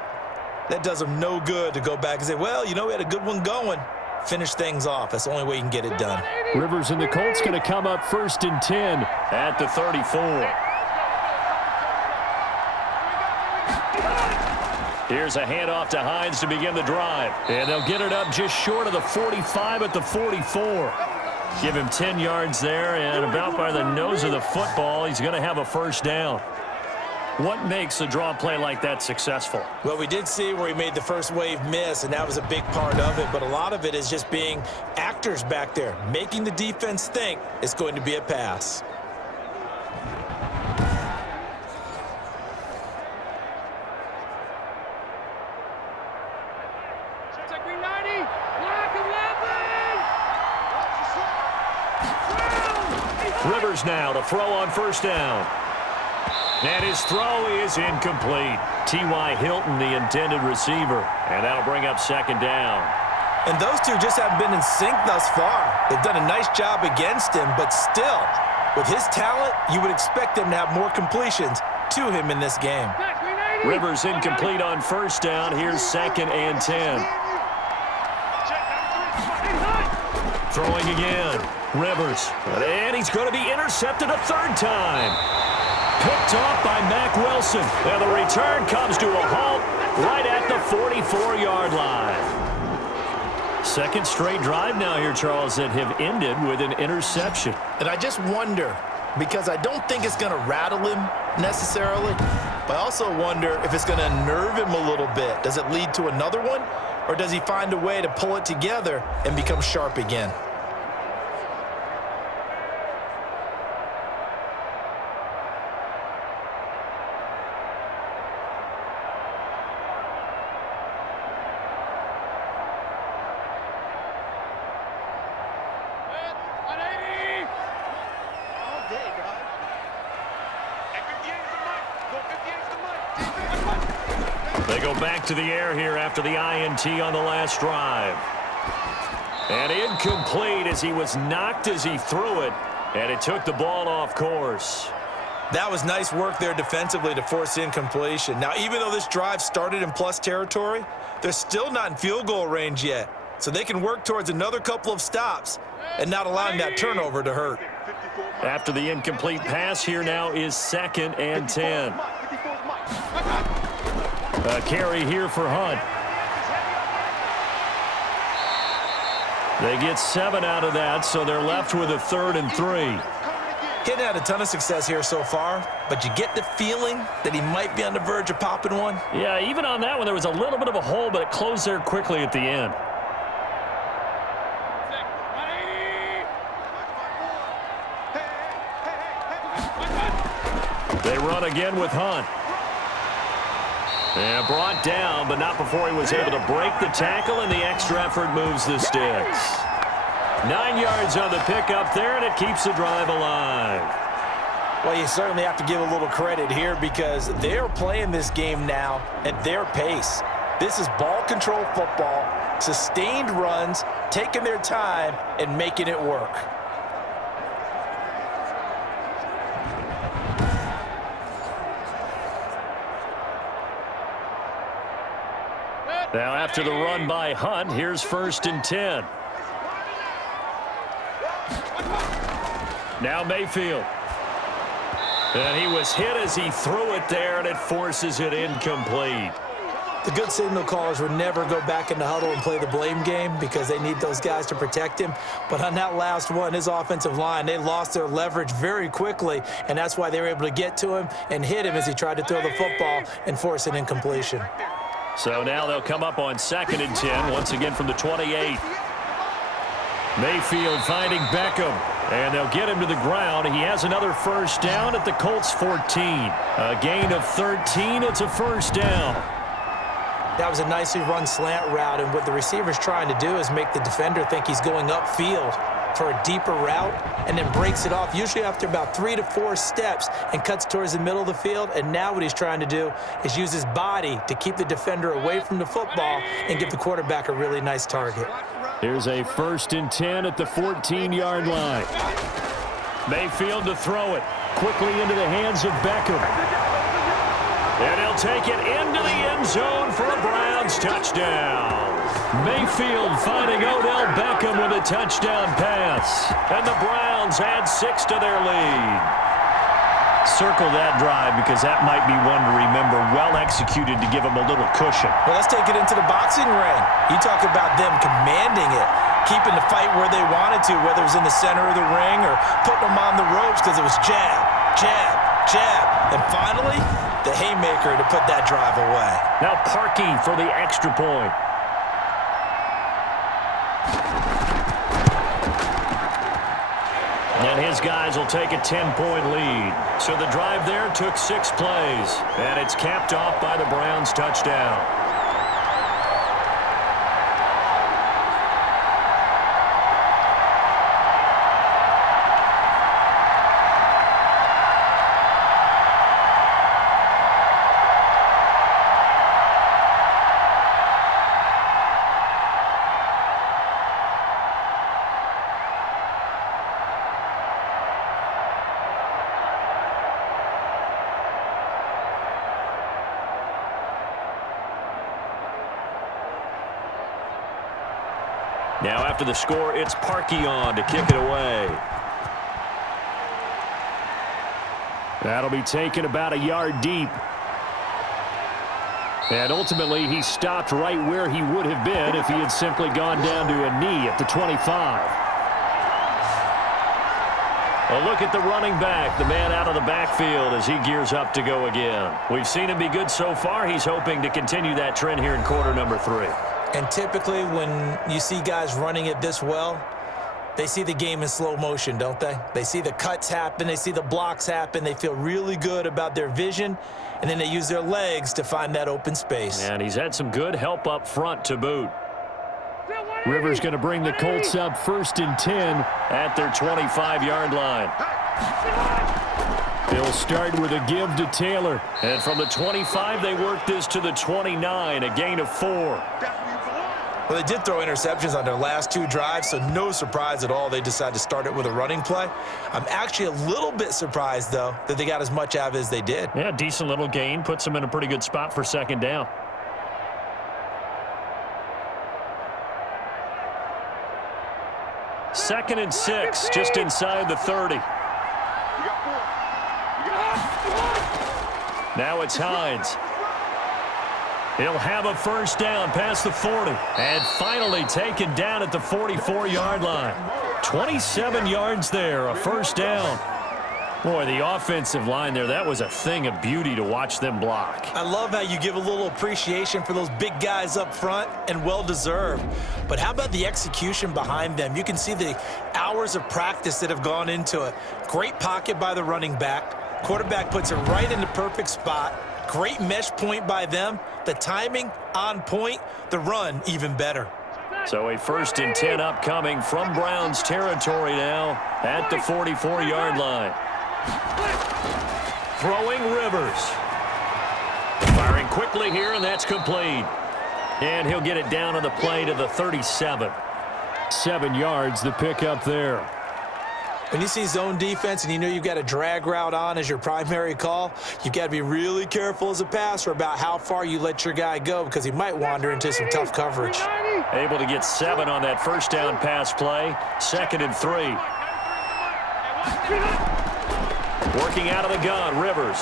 that does them no good to go back and say, well, you know, we had a good one going. Finish things off. That's the only way you can get it done. Rivers and the Colts going to come up 1st and 10 at the 34. Here's a handoff to Hines to begin the drive. And they'll get it up just short of the 45 at the 44. Give him 10 yards there, and about by the nose of the football, he's going to have a 1st down. What makes a draw play like that successful? Well, we did see where he made the first wave miss, and that was a big part of it. But a lot of it is just being actors back there, making the defense think it's going to be a pass. Rivers now to throw on 1st down. And his throw is incomplete. T.Y. Hilton, the intended receiver. And that'll bring up 2nd down. And those two just haven't been in sync thus far. They've done a nice job against him, but still, With his talent, you would expect them to have more completions to him in this game. Rivers incomplete on first down. Here's 2nd and 10. Throwing again. Rivers. And he's going to be intercepted a third time. Picked off by Mack Wilson. And the return comes to a halt right at the 44-yard line. Second straight drive now here, Charles, that have ended with an interception. And I just wonder, because I don't think it's going to rattle him necessarily, but I also wonder if it's going to nerve him a little bit. Does it lead to another one, or does he find a way to pull it together and become sharp again? They go back to the air here after the INT on the last drive. And incomplete as he was knocked as he threw it, and it took the ball off course. That was nice work there defensively to force incompletion. Now, even though this drive started in plus territory, they're still not in field goal range yet. So they can work towards another couple of stops and not allowing that turnover to hurt. After the incomplete pass, here now is 2nd and 10. A carry here for Hunt. They get 7 out of that, so they're left with a 3rd and 3. Hitting had a ton of success here so far, but you get the feeling that he might be on the verge of popping one. Yeah, even on that one, there was a little bit of a hole, but it closed there quickly at the end. They run again with Hunt. And brought down, but not before he was able to break the tackle, and the extra effort moves the sticks. 9 yards on the pickup there, and it keeps the drive alive. Well, you certainly have to give a little credit here because they're playing this game now at their pace. This is ball control football, sustained runs, taking their time, and making it work. Now after the run by Hunt, here's 1st and 10. Now Mayfield. And he was hit as he threw it there, and it forces it incomplete. The good signal callers would never go back in the huddle and play the blame game because they need those guys to protect him. But on that last one, his offensive line, they lost their leverage very quickly, and that's why they were able to get to him and hit him as he tried to throw the football and force an incompletion. So now they'll come up on 2nd and 10, once again from the 28. Mayfield finding Beckham, and they'll get him to the ground. He has another first down at the Colts 14. A gain of 13, it's a first down. That was a nicely run slant route, and what the receiver's trying to do is make the defender think he's going upfield for a deeper route and then breaks it off, usually after about 3 to 4 steps, and cuts towards the middle of the field. And now what he's trying to do is use his body to keep the defender away from the football and give the quarterback a really nice target. Here's a 1st and 10 at the 14-yard line. Mayfield to throw it quickly into the hands of Beckham. And he'll take it into the end zone for a Browns touchdown. Mayfield finding Odell Beckham with a touchdown pass. And the Browns add 6 to their lead. Circle that drive because that might be one to remember. Well executed to give them a little cushion. Well, let's take it into the boxing ring. You talk about them commanding it, keeping the fight where they wanted to, whether it was in the center of the ring or putting them on the ropes because it was jab, jab, jab. And finally, the haymaker to put that drive away. Now Parkey for the extra point. And his guys will take a 10-point lead. So the drive there took 6 plays. And it's capped off by the Browns touchdown. Now after the score, it's Parkey on to kick it away. That'll be taken about a yard deep. And ultimately, he stopped right where he would have been if he had simply gone down to a knee at the 25. A look at the running back, the man out of the backfield as he gears up to go again. We've seen him be good so far. He's hoping to continue that trend here in quarter number 3. And typically when you see guys running it this well, they see the game in slow motion, don't they? They see the cuts happen. They see the blocks happen. They feel really good about their vision, and then they use their legs to find that open space. And he's had some good help up front to boot. Rivers going to bring the Colts up 1st and 10 at their 25-yard line. They'll start with a give to Taylor. And from the 25, they work this to the 29, a gain of 4. Well, they did throw interceptions on their last 2 drives, so no surprise at all they decided to start it with a running play. I'm actually a little bit surprised, though, that they got as much out of it as they did. Yeah, decent little gain. Puts them in a pretty good spot for 2nd down. Second and 6, just inside the 30. Now it's Hines. He'll have a 1st down past the 40. And finally taken down at the 44-yard line. 27 yards there, a 1st down. Boy, the offensive line there, that was a thing of beauty to watch them block. I love how you give a little appreciation for those big guys up front, and well-deserved. But how about the execution behind them? You can see the hours of practice that have gone into it. Great pocket by the running back. Quarterback puts it right in the perfect spot. Great mesh point by them. The timing on point. The run even better. So a 1st and 10 upcoming from Browns territory now at the 44-yard line. Throwing Rivers. Firing quickly here, and that's complete. And he'll get it down on the play to the 37. 7 yards, the pickup there. When you see zone defense and you know you've got a drag route on as your primary call, you've got to be really careful as a passer about how far you let your guy go, because he might wander into some tough coverage. Able to get 7 on that 1st down pass play. 2nd and 3. Working out of the gun, Rivers.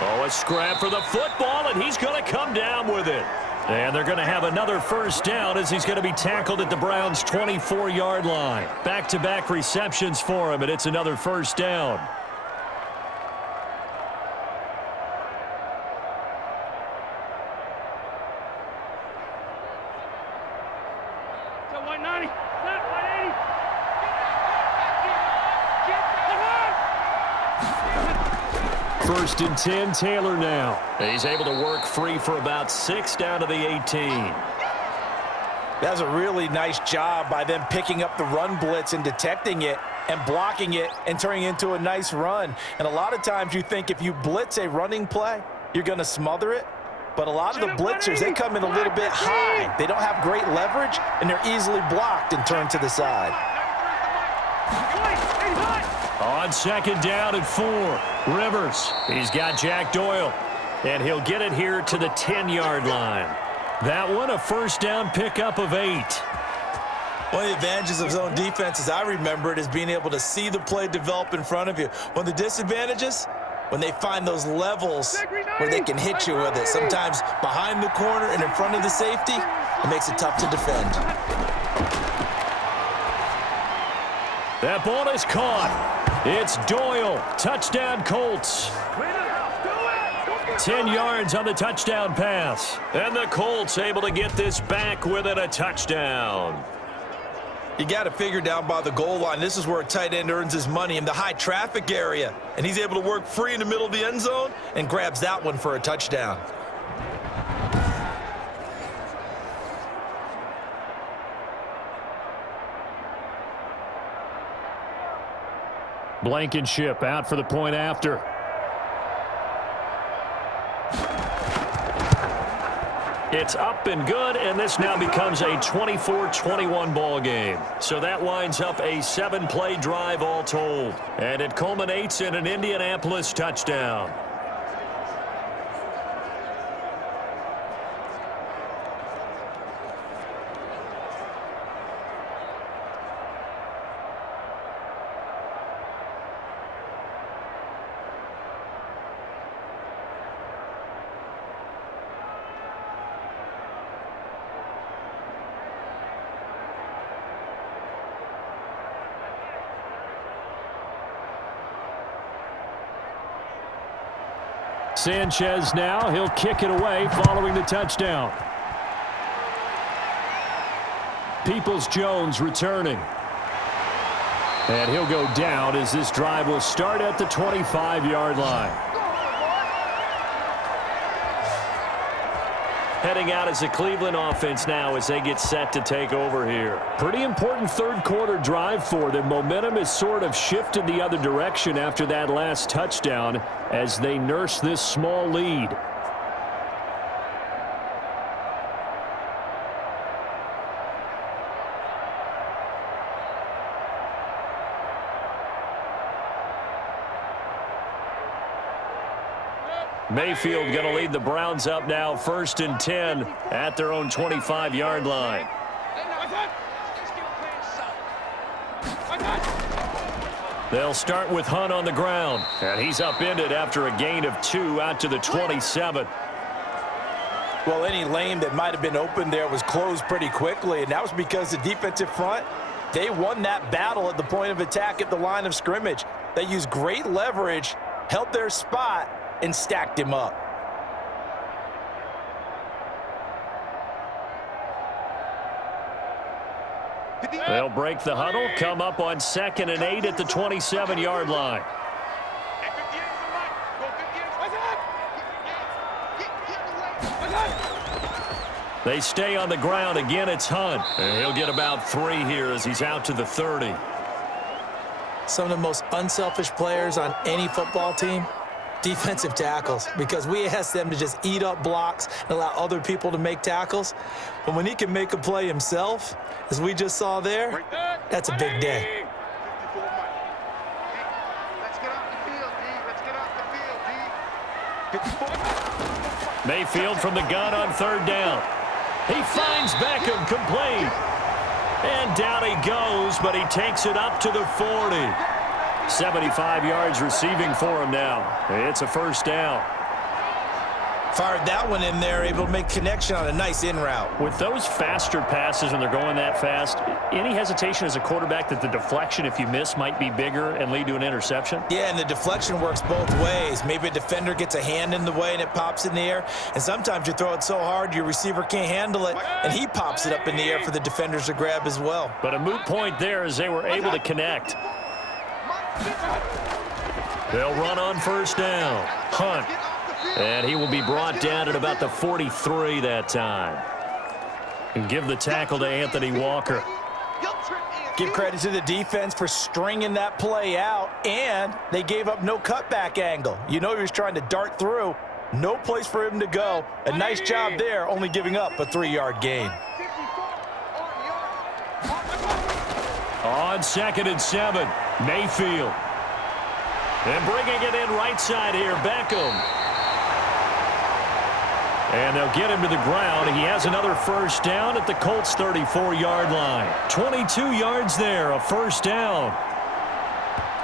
Oh, a scrap for the football, and he's going to come down with it. And they're going to have another 1st down as he's going to be tackled at the Browns' 24-yard line. Back-to-back receptions for him, and it's another 1st down. First and 10, Taylor now. He's able to work free for about 6 down to the 18. That's a really nice job by them picking up the run blitz and detecting it and blocking it and turning it into a nice run. And a lot of times you think if you blitz a running play, you're going to smother it. But a lot of the blitzers, they come in a little bit high. They don't have great leverage, and they're easily blocked and turned to the side. On 2nd down and 4, Rivers. He's got Jack Doyle, and he'll get it here to the 10-yard line. That one, a 1st down pickup of 8. One of the advantages of zone defense, as I remember it, is being able to see the play develop in front of you. One of the disadvantages, when they find those levels where they can hit you with it. Sometimes behind the corner and in front of the safety, it makes it tough to defend. That ball is caught. It's Doyle. Touchdown, Colts. 10 yards on the touchdown pass. And the Colts able to get this back within a touchdown. You got to figure down by the goal line. This is where a tight end earns his money, in the high traffic area. And he's able to work free in the middle of the end zone and grabs that one for a touchdown. Blankenship out for the point after. It's up and good, and this now becomes a 24-21 ball game. So that winds up a 7-play drive all told. And it culminates in an Indianapolis touchdown. Sanchez now. He'll kick it away following the touchdown. Peoples-Jones returning. And he'll go down as this drive will start at the 25-yard line. Heading out as a Cleveland offense now as they get set to take over here. Pretty important third-quarter drive for them. Momentum has sort of shifted the other direction after that last touchdown as they nurse this small lead. Mayfield going to lead the Browns up now, 1st and 10 at their own 25-yard line. They'll start with Hunt on the ground, and he's upended after a gain of 2 out to the 27. Well, any lane that might have been open there was closed pretty quickly, and that was because the defensive front, they won that battle at the point of attack at the line of scrimmage. They used great leverage, held their spot, and stacked him up. They'll break the huddle, come up on 2nd and 8 at the 27-yard line. They stay on the ground. Again, it's Hunt. And he'll get about 3 here as he's out to the 30. Some of the most unselfish players on any football team, defensive tackles, because we ask them to just eat up blocks and allow other people to make tackles. But when he can make a play himself, as we just saw there, that's a big day. Let's get off the field, D. Let's get off the field, D. Mayfield from the gun on 3rd down. He finds Beckham complete. And down he goes, but he takes it up to the 40. 75 yards receiving for him now. It's a 1st down. Fired that one in there, able to make connection on a nice in route. With those faster passes when they're going that fast, any hesitation as a quarterback that the deflection, if you miss, might be bigger and lead to an interception? Yeah, and the deflection works both ways. Maybe a defender gets a hand in the way and it pops in the air. And sometimes you throw it so hard your receiver can't handle it, and he pops it up in the air for the defenders to grab as well. But a moot point there as they were able to connect. They'll run on 1st down. Hunt. And he will be brought down at about the 43 that time. And give the tackle to Anthony Walker. Give credit to the defense for stringing that play out, and they gave up no cutback angle. You know he was trying to dart through. No place for him to go. A nice job there, only giving up a 3-yard gain. On 2nd and 7, Mayfield. And bringing it in right side here, Beckham. And they'll get him to the ground. He has another 1st down at the Colts' 34-yard line. 22 yards there, a 1st down.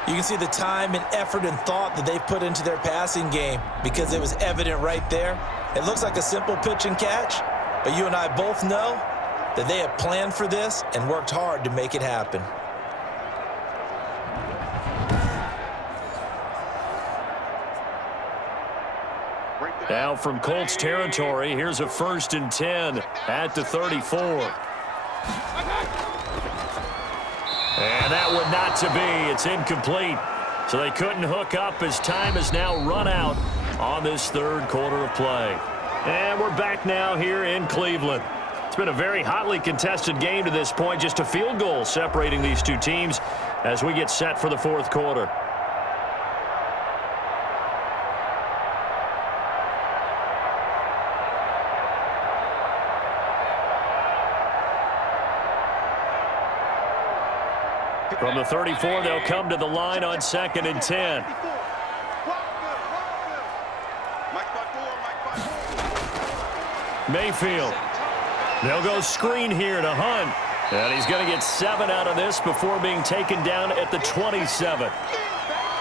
You can see the time and effort and thought that they've put into their passing game because it was evident right there. It looks like a simple pitch and catch, but you and I both know that they have planned for this and worked hard to make it happen. Now from Colts territory, here's a 1st and 10 at the 34. And that would not to be. It's incomplete. So they couldn't hook up as time has now run out on this 3rd quarter of play. And we're back now here in Cleveland. It's been a very hotly contested game to this point. Just a field goal separating these two teams as we get set for the 4th quarter. From the 34, they'll come to the line on 2nd and 10. Mayfield. They'll go screen here to Hunt. And he's going to get 7 out of this before being taken down at the 27.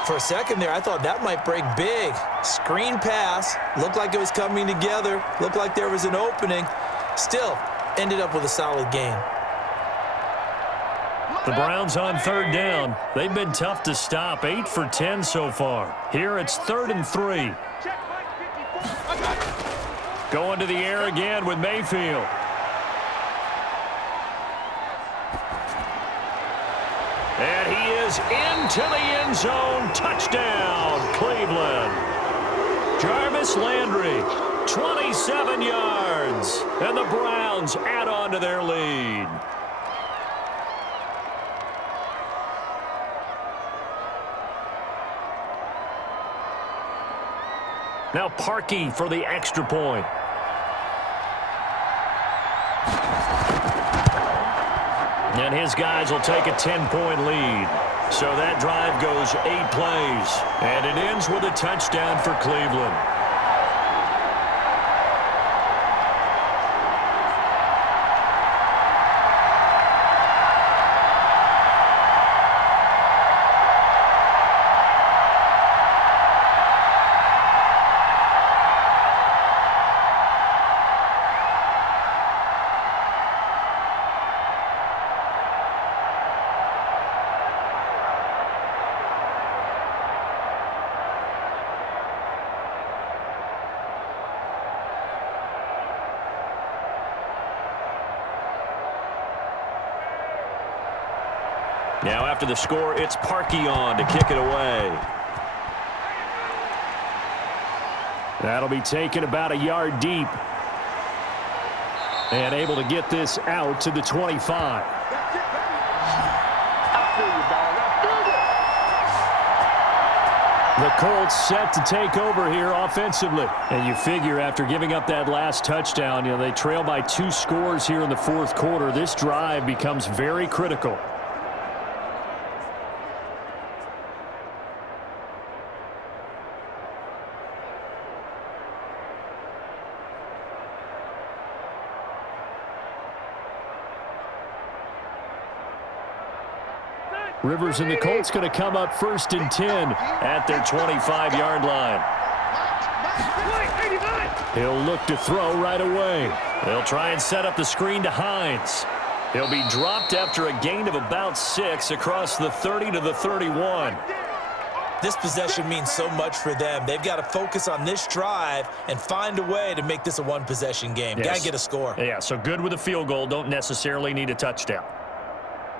For a second there, I thought that might break big. Screen pass. Looked like it was coming together. Looked like there was an opening. Still, ended up with a solid gain. The Browns on 3rd down. They've been tough to stop. 8 for 10 so far. Here it's 3rd and 3. Going to the air again with Mayfield. And he is into the end zone. Touchdown, Cleveland. Jarvis Landry, 27 yards. And the Browns add on to their lead. Now Parkey for the extra point. And his guys will take a 10-point lead. So that drive goes 8 plays. And it ends with a touchdown for Cleveland. Now after the score, it's Parkey on to kick it away. That'll be taken about a yard deep. And able to get this out to the 25. The Colts set to take over here offensively. And you figure after giving up that last touchdown, they trail by 2 scores here in the fourth quarter. This drive becomes very critical. Rivers and the Colts going to come up 1st and 10 at their 25-yard line. He'll look to throw right away. They'll try and set up the screen to Hines. He'll be dropped after a gain of about 6 across the 30 to the 31. This possession means so much for them. They've got to focus on this drive and find a way to make this a one-possession game. Yes. Got to get a score. Yeah, so good with a field goal. Don't necessarily need a touchdown.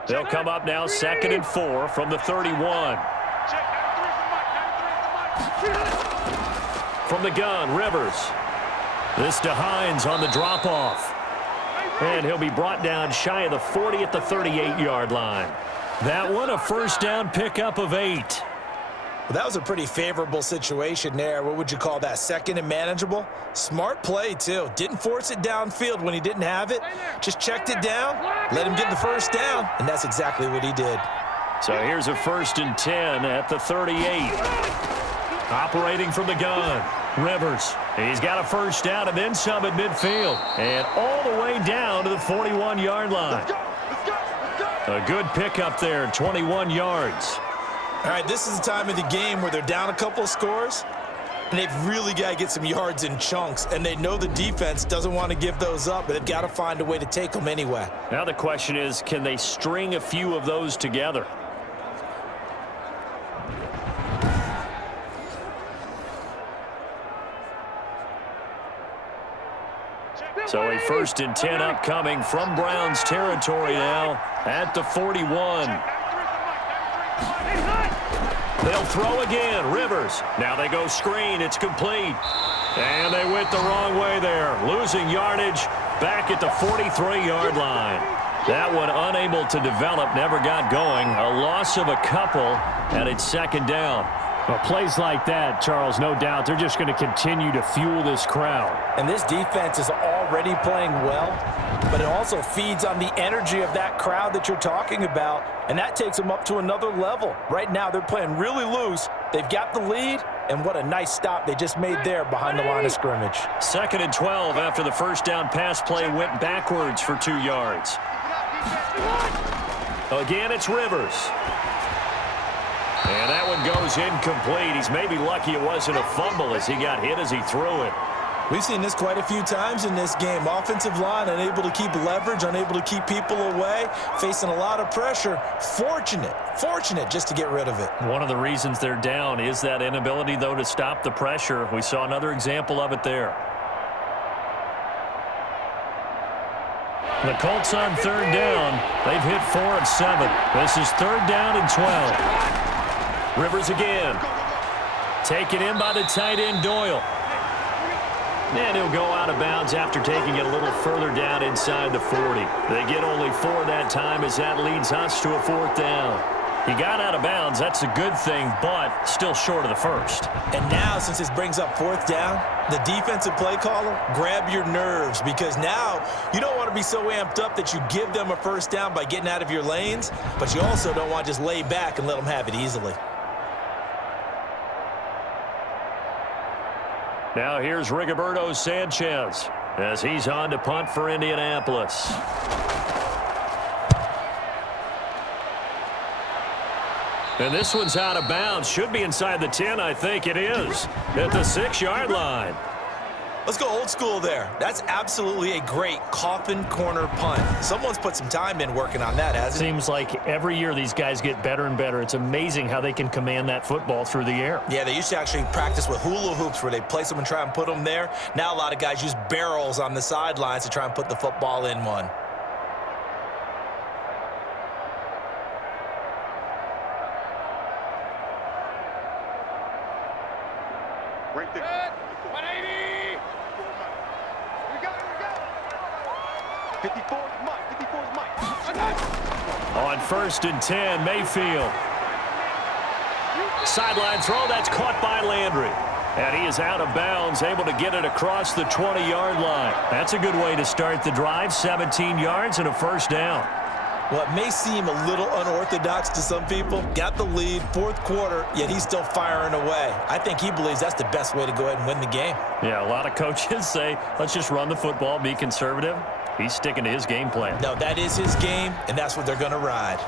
They'll come up now 2nd and 4 from the 31. From the gun, Rivers. This to Hines on the drop-off. And he'll be brought down shy of the 40 at the 38-yard line. That one a first down pickup of 8. Well, that was a pretty favorable situation there. What would you call that? 2nd and manageable? Smart play, too. Didn't force it downfield when he didn't have it. Just checked it down, let him get the first down, and that's exactly what he did. So here's a 1st and 10 at the 38. Operating from the gun, Rivers. He's got a first down and then some at midfield. And all the way down to the 41-yard line. A good pickup there, 21 yards. All right, this is the time of the game where they're down a couple of scores, and they've really got to get some yards in chunks, and they know the defense doesn't want to give those up, but they've got to find a way to take them anyway. Now the question is, can they string a few of those together? So a 1st and 10 upcoming from Browns territory now at the 41. They'll throw again. Rivers. Now they go screen. It's complete. And they went the wrong way there. Losing yardage back at the 43-yard line. That one unable to develop. Never got going. A loss of a couple, and it's 2nd down. Well, plays like that, Charles, no doubt, they're just going to continue to fuel this crowd. And this defense is already playing well, but it also feeds on the energy of that crowd that you're talking about, and that takes them up to another level. Right now, they're playing really loose. They've got the lead, and what a nice stop they just made there behind the line of scrimmage. 2nd and 12 after the first down pass play went backwards for 2 yards. Again, it's Rivers. And that one goes incomplete. He's maybe lucky it wasn't a fumble as he got hit as he threw it. We've seen this quite a few times in this game. Offensive line unable to keep leverage, unable to keep people away, facing a lot of pressure. Fortunate just to get rid of it. One of the reasons they're down is that inability, though, to stop the pressure. We saw another example of it there. The Colts on third down. They've hit 4 of 7. This is third down and 12. Rivers again. Taken in by the tight end, Doyle. And he'll go out of bounds after taking it a little further down inside the 40. They get only 4 that time as that leads us to a 4th down. He got out of bounds. That's a good thing, but still short of the first. And now, since this brings up 4th down, the defensive play caller, grab your nerves, because now you don't want to be so amped up that you give them a 1st down by getting out of your lanes, but you also don't want to just lay back and let them have it easily. Now here's Rigoberto Sanchez as he's on to punt for Indianapolis. And this one's out of bounds. Should be inside the 10, I think it is. At the 6-yard line. Let's go old school there. That's absolutely a great coffin corner punt. Someone's put some time in working on that, hasn't it? Seems like every year these guys get better and better. It's amazing how they can command that football through the air. Yeah, they used to actually practice with hula hoops where they place them and try and put them there. Now a lot of guys use barrels on the sidelines to try and put the football in one. Right there. 180. We go. 54 is Mike. 54 is Mike. On 1st and 10, Mayfield. Sideline throw, that's caught by Landry. And he is out of bounds, able to get it across the 20-yard line. That's a good way to start the drive, 17 yards and a 1st down. Well, it may seem a little unorthodox to some people. Got the lead, 4th quarter, yet he's still firing away. I think he believes that's the best way to go ahead and win the game. Yeah, a lot of coaches say, let's just run the football, be conservative. He's sticking to his game plan. No, that is his game, and that's what they're going to ride.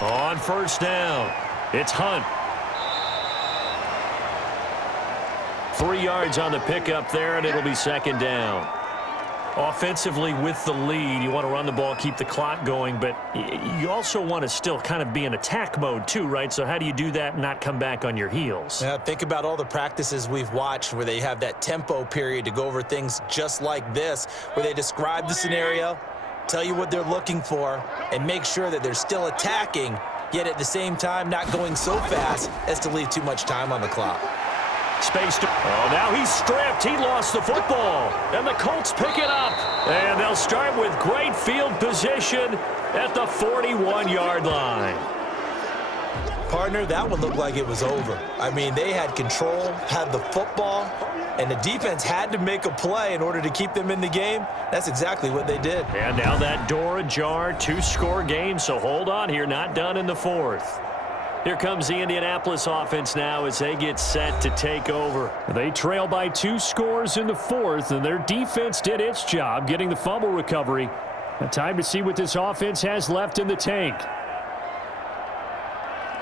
On 1st down, it's Hunt. 3 yards on the pickup there, and it'll be 2nd down. Offensively with the lead, you want to run the ball, keep the clock going, but you also want to still kind of be in attack mode too, right? So how do you do that and not come back on your heels? Now, think about all the practices we've watched where they have that tempo period to go over things just like this, where they describe the scenario, tell you what they're looking for, and make sure that they're still attacking, yet at the same time not going so fast as to leave too much time on the clock. Space to... Oh, now he's stripped. He lost the football. And the Colts pick it up. And they'll start with great field position at the 41-yard line. Partner, that one looked like it was over. I mean, they had control, had the football, and the defense had to make a play in order to keep them in the game. That's exactly what they did. And now that door ajar, 2-score game, so hold on here, not done in the 4th. Here comes the Indianapolis offense now as they get set to take over. They trail by 2 scores in the 4th, and their defense did its job getting the fumble recovery. A time to see what this offense has left in the tank.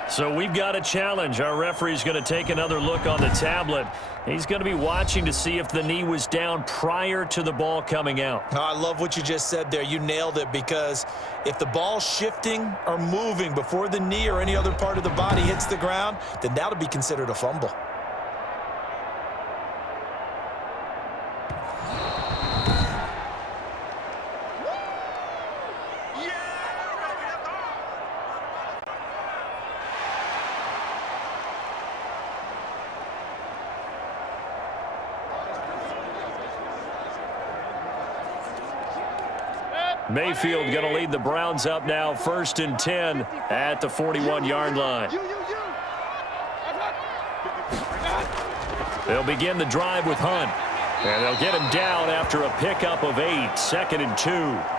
So we've got a challenge. Our referee's going to take another look on the tablet. He's going to be watching to see if the knee was down prior to the ball coming out. Oh, I love what you just said there. You nailed it, because if the ball's shifting or moving before the knee or any other part of the body hits the ground, then that'll be considered a fumble. Mayfield going to lead the Browns up now, 1st and 10 at the 41-yard line. They'll begin the drive with Hunt, and they'll get him down after a pickup of 8, 2nd and 2.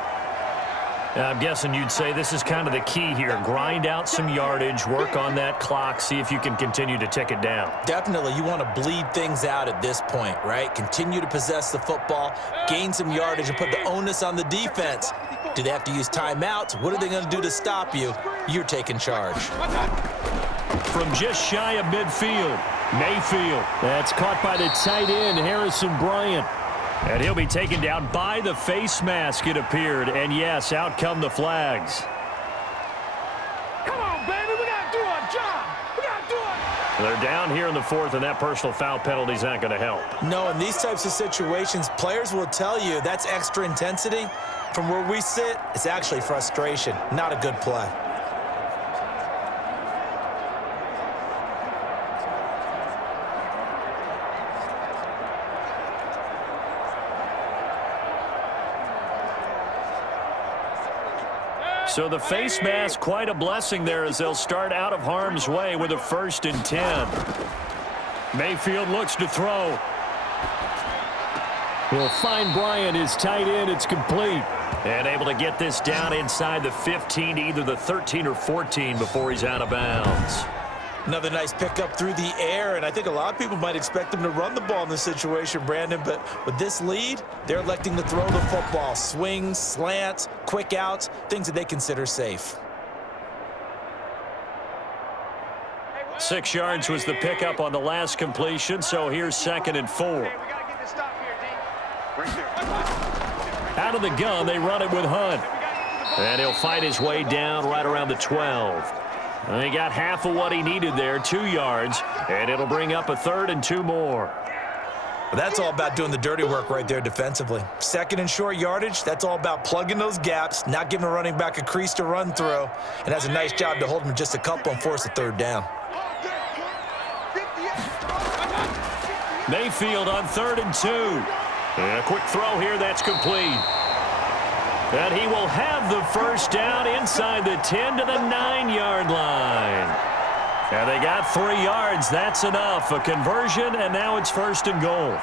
I'm guessing you'd say this is kind of the key here. Grind out some yardage, work on that clock, see if you can continue to tick it down. Definitely, you want to bleed things out at this point, right? Continue to possess the football, gain some yardage, and put the onus on the defense. Do they have to use timeouts? What are they going to do to stop you? You're taking charge. From just shy of midfield, Mayfield. That's caught by the tight end, Harrison Bryant. And he'll be taken down by the face mask, it appeared. And yes, out come the flags. Come on, baby, we got to do our job. We got to do it. They're down here in the fourth, and that personal foul penalty is not going to help. No, in these types of situations, players will tell you that's extra intensity. From where we sit, it's actually frustration, not a good play. So the face mask, quite a blessing there as they'll start out of harm's way with a 1st and 10. Mayfield looks to throw. He'll find Bryant, his tight end. It's complete. And able to get this down inside the 15, either the 13 or 14 before he's out of bounds. Another nice pickup through the air, and I think a lot of people might expect them to run the ball in this situation, Brandon, but with this lead, they're electing to throw the football. Swings, slants, quick outs, things that they consider safe. 6 yards was the pickup on the last completion, so here's 2nd and 4. We got to get this stop here, D. Right there. Out of the gun, they run it with Hunt. And he'll fight his way down right around the 12. And he got half of what he needed there, 2 yards, and it'll bring up a 3rd and 2 more. Well, that's all about doing the dirty work right there defensively. 2nd and short yardage, that's all about plugging those gaps, not giving a running back a crease to run through, and has a nice job to hold him just a couple and force a 3rd down. Mayfield on 3rd and 2. And a quick throw here, that's complete. And he will have the 1st down inside the 10 to the 9-yard line. And they got 3 yards. That's enough. A conversion, and now it's 1st and goal.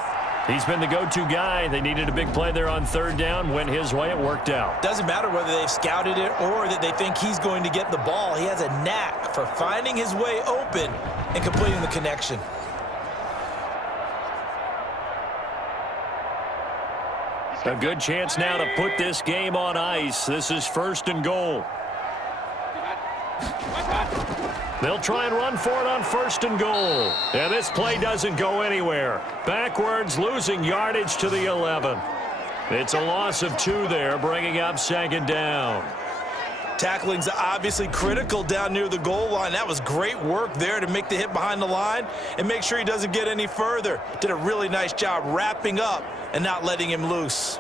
He's been the go-to guy. They needed a big play there on 3rd down. Went his way. It worked out. Doesn't matter whether they've scouted it or that they think he's going to get the ball. He has a knack for finding his way open and completing the connection. A good chance now to put this game on ice. This is 1st and goal. They'll try and run for it on 1st and goal. And this play doesn't go anywhere. Backwards, losing yardage to the 11. It's a loss of 2 there, bringing up 2nd down. Tackling's obviously critical down near the goal line. That was great work there to make the hit behind the line and make sure he doesn't get any further. Did a really nice job wrapping up and not letting him loose.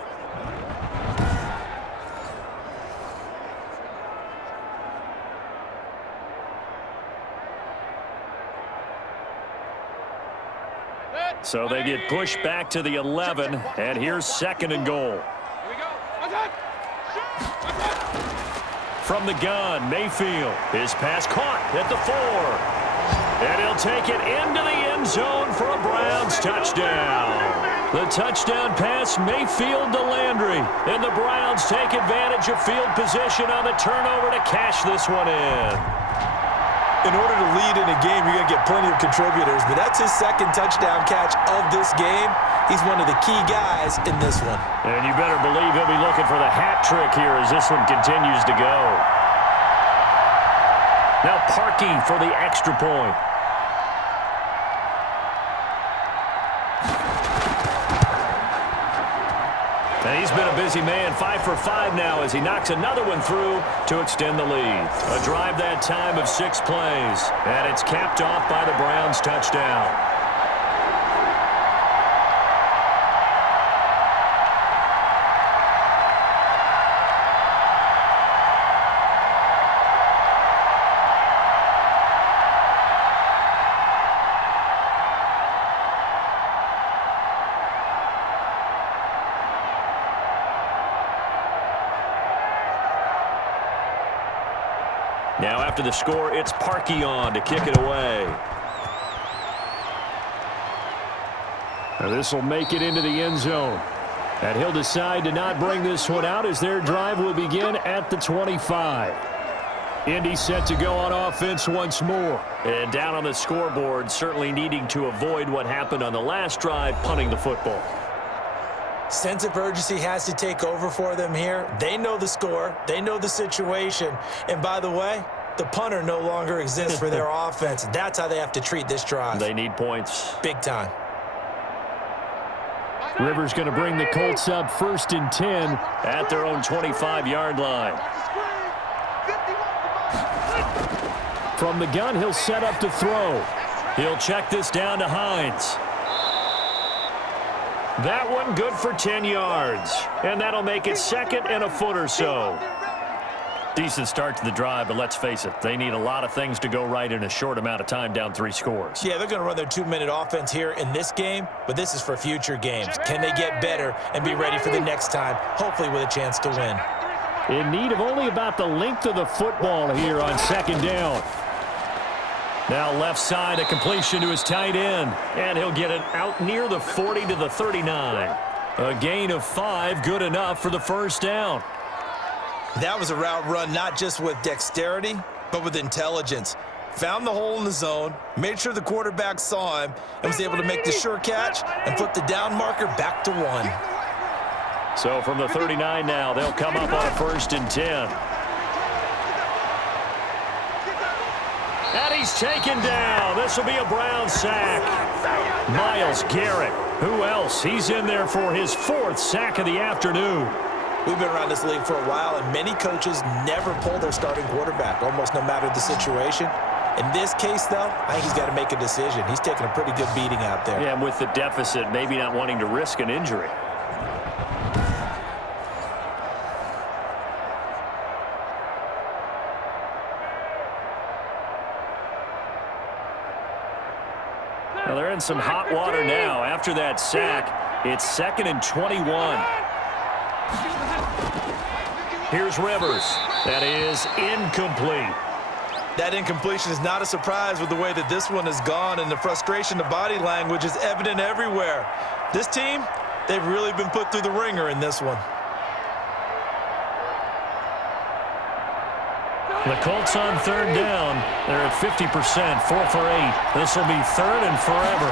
So they get pushed back to the 11, and here's 2nd and goal. Here we go. From the gun, Mayfield. His pass caught at the 4. And he'll take it into the end zone for a Browns touchdown. The touchdown pass, Mayfield to Landry. And the Browns take advantage of field position on the turnover to cash this one in. In order to lead in a game, you're going to get plenty of contributors, but that's his 2nd touchdown catch of this game. He's one of the key guys in this one. And you better believe he'll be looking for the hat trick here as this one continues to go. Now Parkey for the extra point. And he's been a busy man, 5 for 5 now as he knocks another one through to extend the lead. A drive that time of 6 plays, and it's capped off by the Browns touchdown. Now after the score, it's Parkey on to kick it away. Now this will make it into the end zone. And he'll decide to not bring this one out as their drive will begin at the 25. Indy set to go on offense once more. And down on the scoreboard, certainly needing to avoid what happened on the last drive, punting the football. Sense of urgency has to take over for them here. They know the score. They know the situation. And by the way, the punter no longer exists for their offense. That's how they have to treat this drive. They need points. Big time. Rivers going to bring the Colts up 1st and 10 at their own 25-yard line. From the gun, he'll set up to throw. He'll check this down to Hines. That one good for 10 yards. And that'll make it 2nd and a foot or so. Decent start to the drive, but let's face it, they need a lot of things to go right in a short amount of time, down 3 scores. Yeah, they're going to run their 2-minute offense here in this game, but this is for future games. Can they get better and be ready for the next time, hopefully with a chance to win? In need of only about the length of the football here on 2nd down. Now left side, a completion to his tight end, and he'll get it out near the 40 to the 39. A gain of 5, good enough for the 1st down. That was a route run not just with dexterity, but with intelligence. Found the hole in the zone, made sure the quarterback saw him, and was able to make the sure catch and put the down marker back to 1. So from the 39 now, they'll come up on a 1st and 10. And he's taken down. This will be a Brown sack. Myles Garrett. Who else? He's in there for his 4th sack of the afternoon. We've been around this league for a while, and many coaches never pull their starting quarterback, almost no matter the situation. In this case, though, I think he's got to make a decision. He's taking a pretty good beating out there. Yeah, and with the deficit, maybe not wanting to risk an injury. Well, they're in some hot water now. After that sack, it's 2nd and 21. Here's Rivers. That is incomplete. That incompletion is not a surprise with the way that this one has gone, and the frustration, the body language is evident everywhere. This team, they've really been put through the ringer in this one. The Colts on 3rd down. They're at 50%, 4 for 8. This will be 3rd and forever.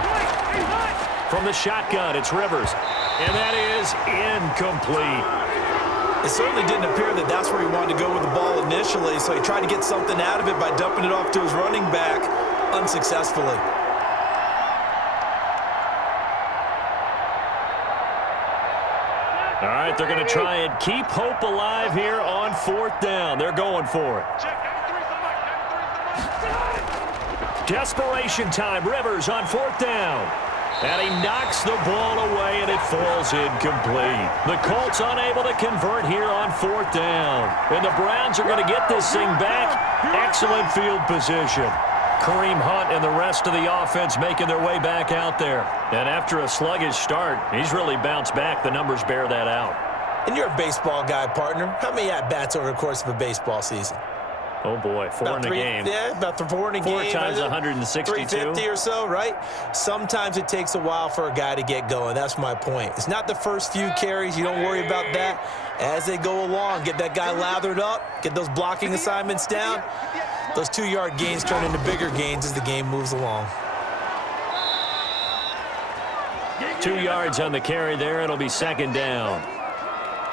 From the shotgun, it's Rivers. And that is incomplete. It certainly didn't appear that that's where he wanted to go with the ball initially, so he tried to get something out of it by dumping it off to his running back unsuccessfully. All right, they're going to try and keep hope alive here on 4th down. They're going for it. Desperation time. Rivers on 4th down. And he knocks the ball away, and it falls incomplete. The Colts unable to convert here on 4th down. And the Browns are going to get this thing back. Excellent field position. Kareem Hunt and the rest of the offense making their way back out there. And after a sluggish start, he's really bounced back. The numbers bear that out. And you're a baseball guy, partner. How many at-bats over the course of a baseball season? Oh, boy, 4 in a game. Yeah, about 4 in a game. 4 times 162. 350 or so, right? Sometimes it takes a while for a guy to get going. That's my point. It's not the first few carries. You don't worry about that. As they go along, get that guy lathered up, get those blocking assignments down. Those 2-yard gains turn into bigger gains as the game moves along. 2 yards on the carry there. It'll be 2nd down.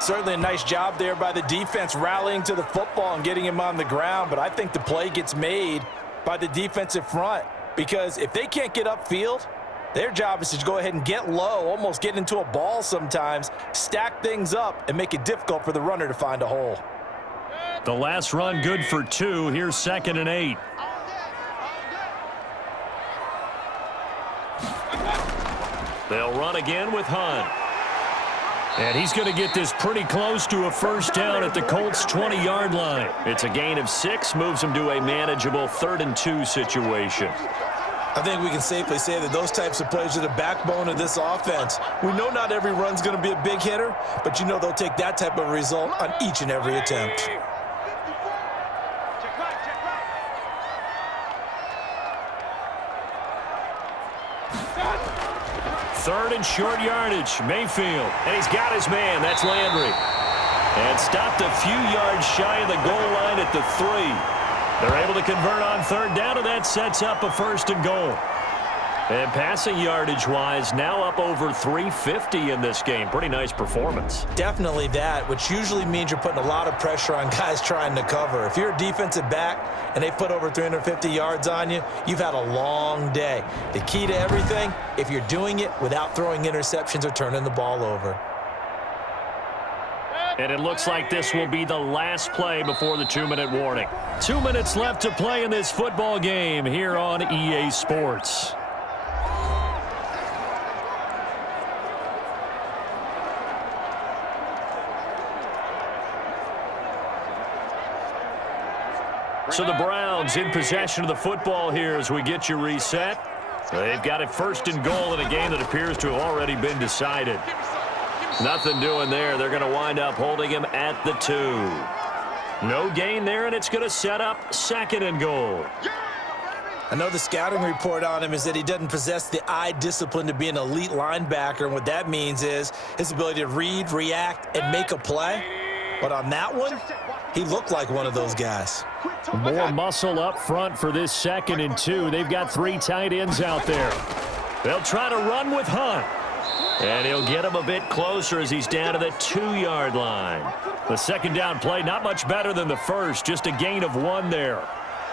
Certainly a nice job there by the defense rallying to the football and getting him on the ground, but I think the play gets made by the defensive front because if they can't get upfield, their job is to go ahead and get low, almost get into a ball sometimes, stack things up, and make it difficult for the runner to find a hole. The last run good for 2. Here's 2nd and 8. They'll run again with Hunt. And he's going to get this pretty close to a 1st down at the Colts' 20-yard line. It's a gain of 6, moves him to a manageable 3rd and 2 situation. I think we can safely say that those types of plays are the backbone of this offense. We know not every run's going to be a big hitter, but you know they'll take that type of result on each and every attempt. Third and short yardage, Mayfield. And he's got his man. That's Landry. And stopped a few yards shy of the goal line at the 3. They're able to convert on 3rd down, and that sets up a 1st and goal. And passing yardage-wise, now up over 350 in this game. Pretty nice performance. Definitely that, which usually means you're putting a lot of pressure on guys trying to cover. If you're a defensive back and they put over 350 yards on you, you've had a long day. The key to everything, if you're doing it without throwing interceptions or turning the ball over. And it looks like this will be the last play before the 2-minute warning. 2 minutes left to play in this football game here on EA Sports. So the Browns in possession of the football here as we get you reset. They've got it 1st and goal in a game that appears to have already been decided. Nothing doing there. They're going to wind up holding him at the 2. No gain there, and it's going to set up 2nd and goal. I know the scouting report on him is that he doesn't possess the eye discipline to be an elite linebacker, and what that means is his ability to read, react, and make a play. But on that one, he looked like one of those guys. More muscle up front for this 2nd and 2. They've got 3 tight ends out there. They'll try to run with Hunt. And he'll get him a bit closer as he's down to the 2-yard line. The 2nd down play, not much better than the first, just a gain of 1 there.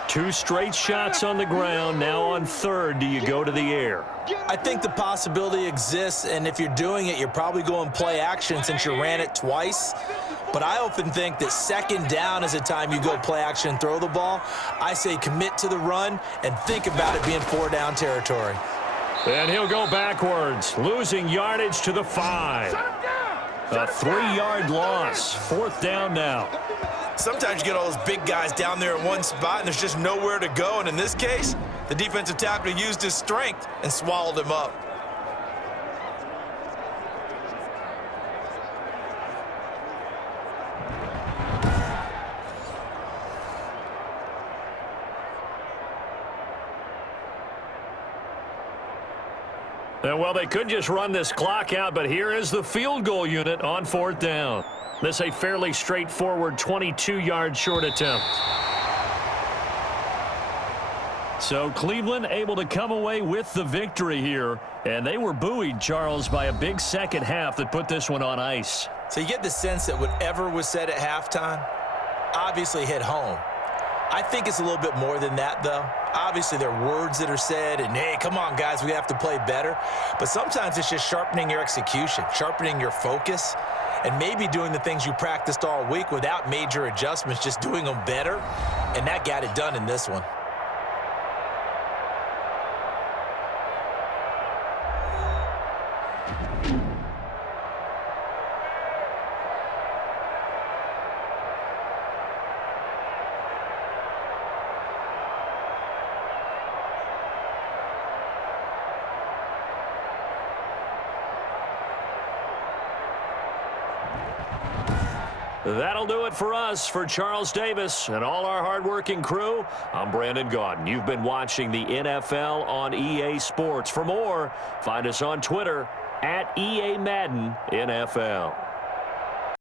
2 straight shots on the ground. Now on 3rd, do you go to the air? I think the possibility exists, and if you're doing it, you're probably going play action since you ran it twice. But I often think that 2nd down is a time you go play action and throw the ball. I say commit to the run and think about it being 4-down territory. And he'll go backwards, losing yardage to the 5. A 3-yard loss. 4th down now. Sometimes you get all those big guys down there in one spot, and there's just nowhere to go. And in this case, the defensive tackle used his strength and swallowed him up. Well, they could just run this clock out, but here is the field goal unit on 4th down. This a fairly straightforward 22-yard short attempt. So Cleveland able to come away with the victory here, and they were buoyed, Charles, by a big second half that put this one on ice. So you get the sense that whatever was said at halftime obviously hit home. I think it's a little bit more than that, though. Obviously, there are words that are said, and, hey, come on, guys, we have to play better. But sometimes it's just sharpening your execution, sharpening your focus, and maybe doing the things you practiced all week without major adjustments, just doing them better. And that got it done in this one. That'll do it for us. For Charles Davis and all our hardworking crew, I'm Brandon Gaudin. You've been watching the NFL on EA Sports. For more, find us on Twitter @EA Madden NFL.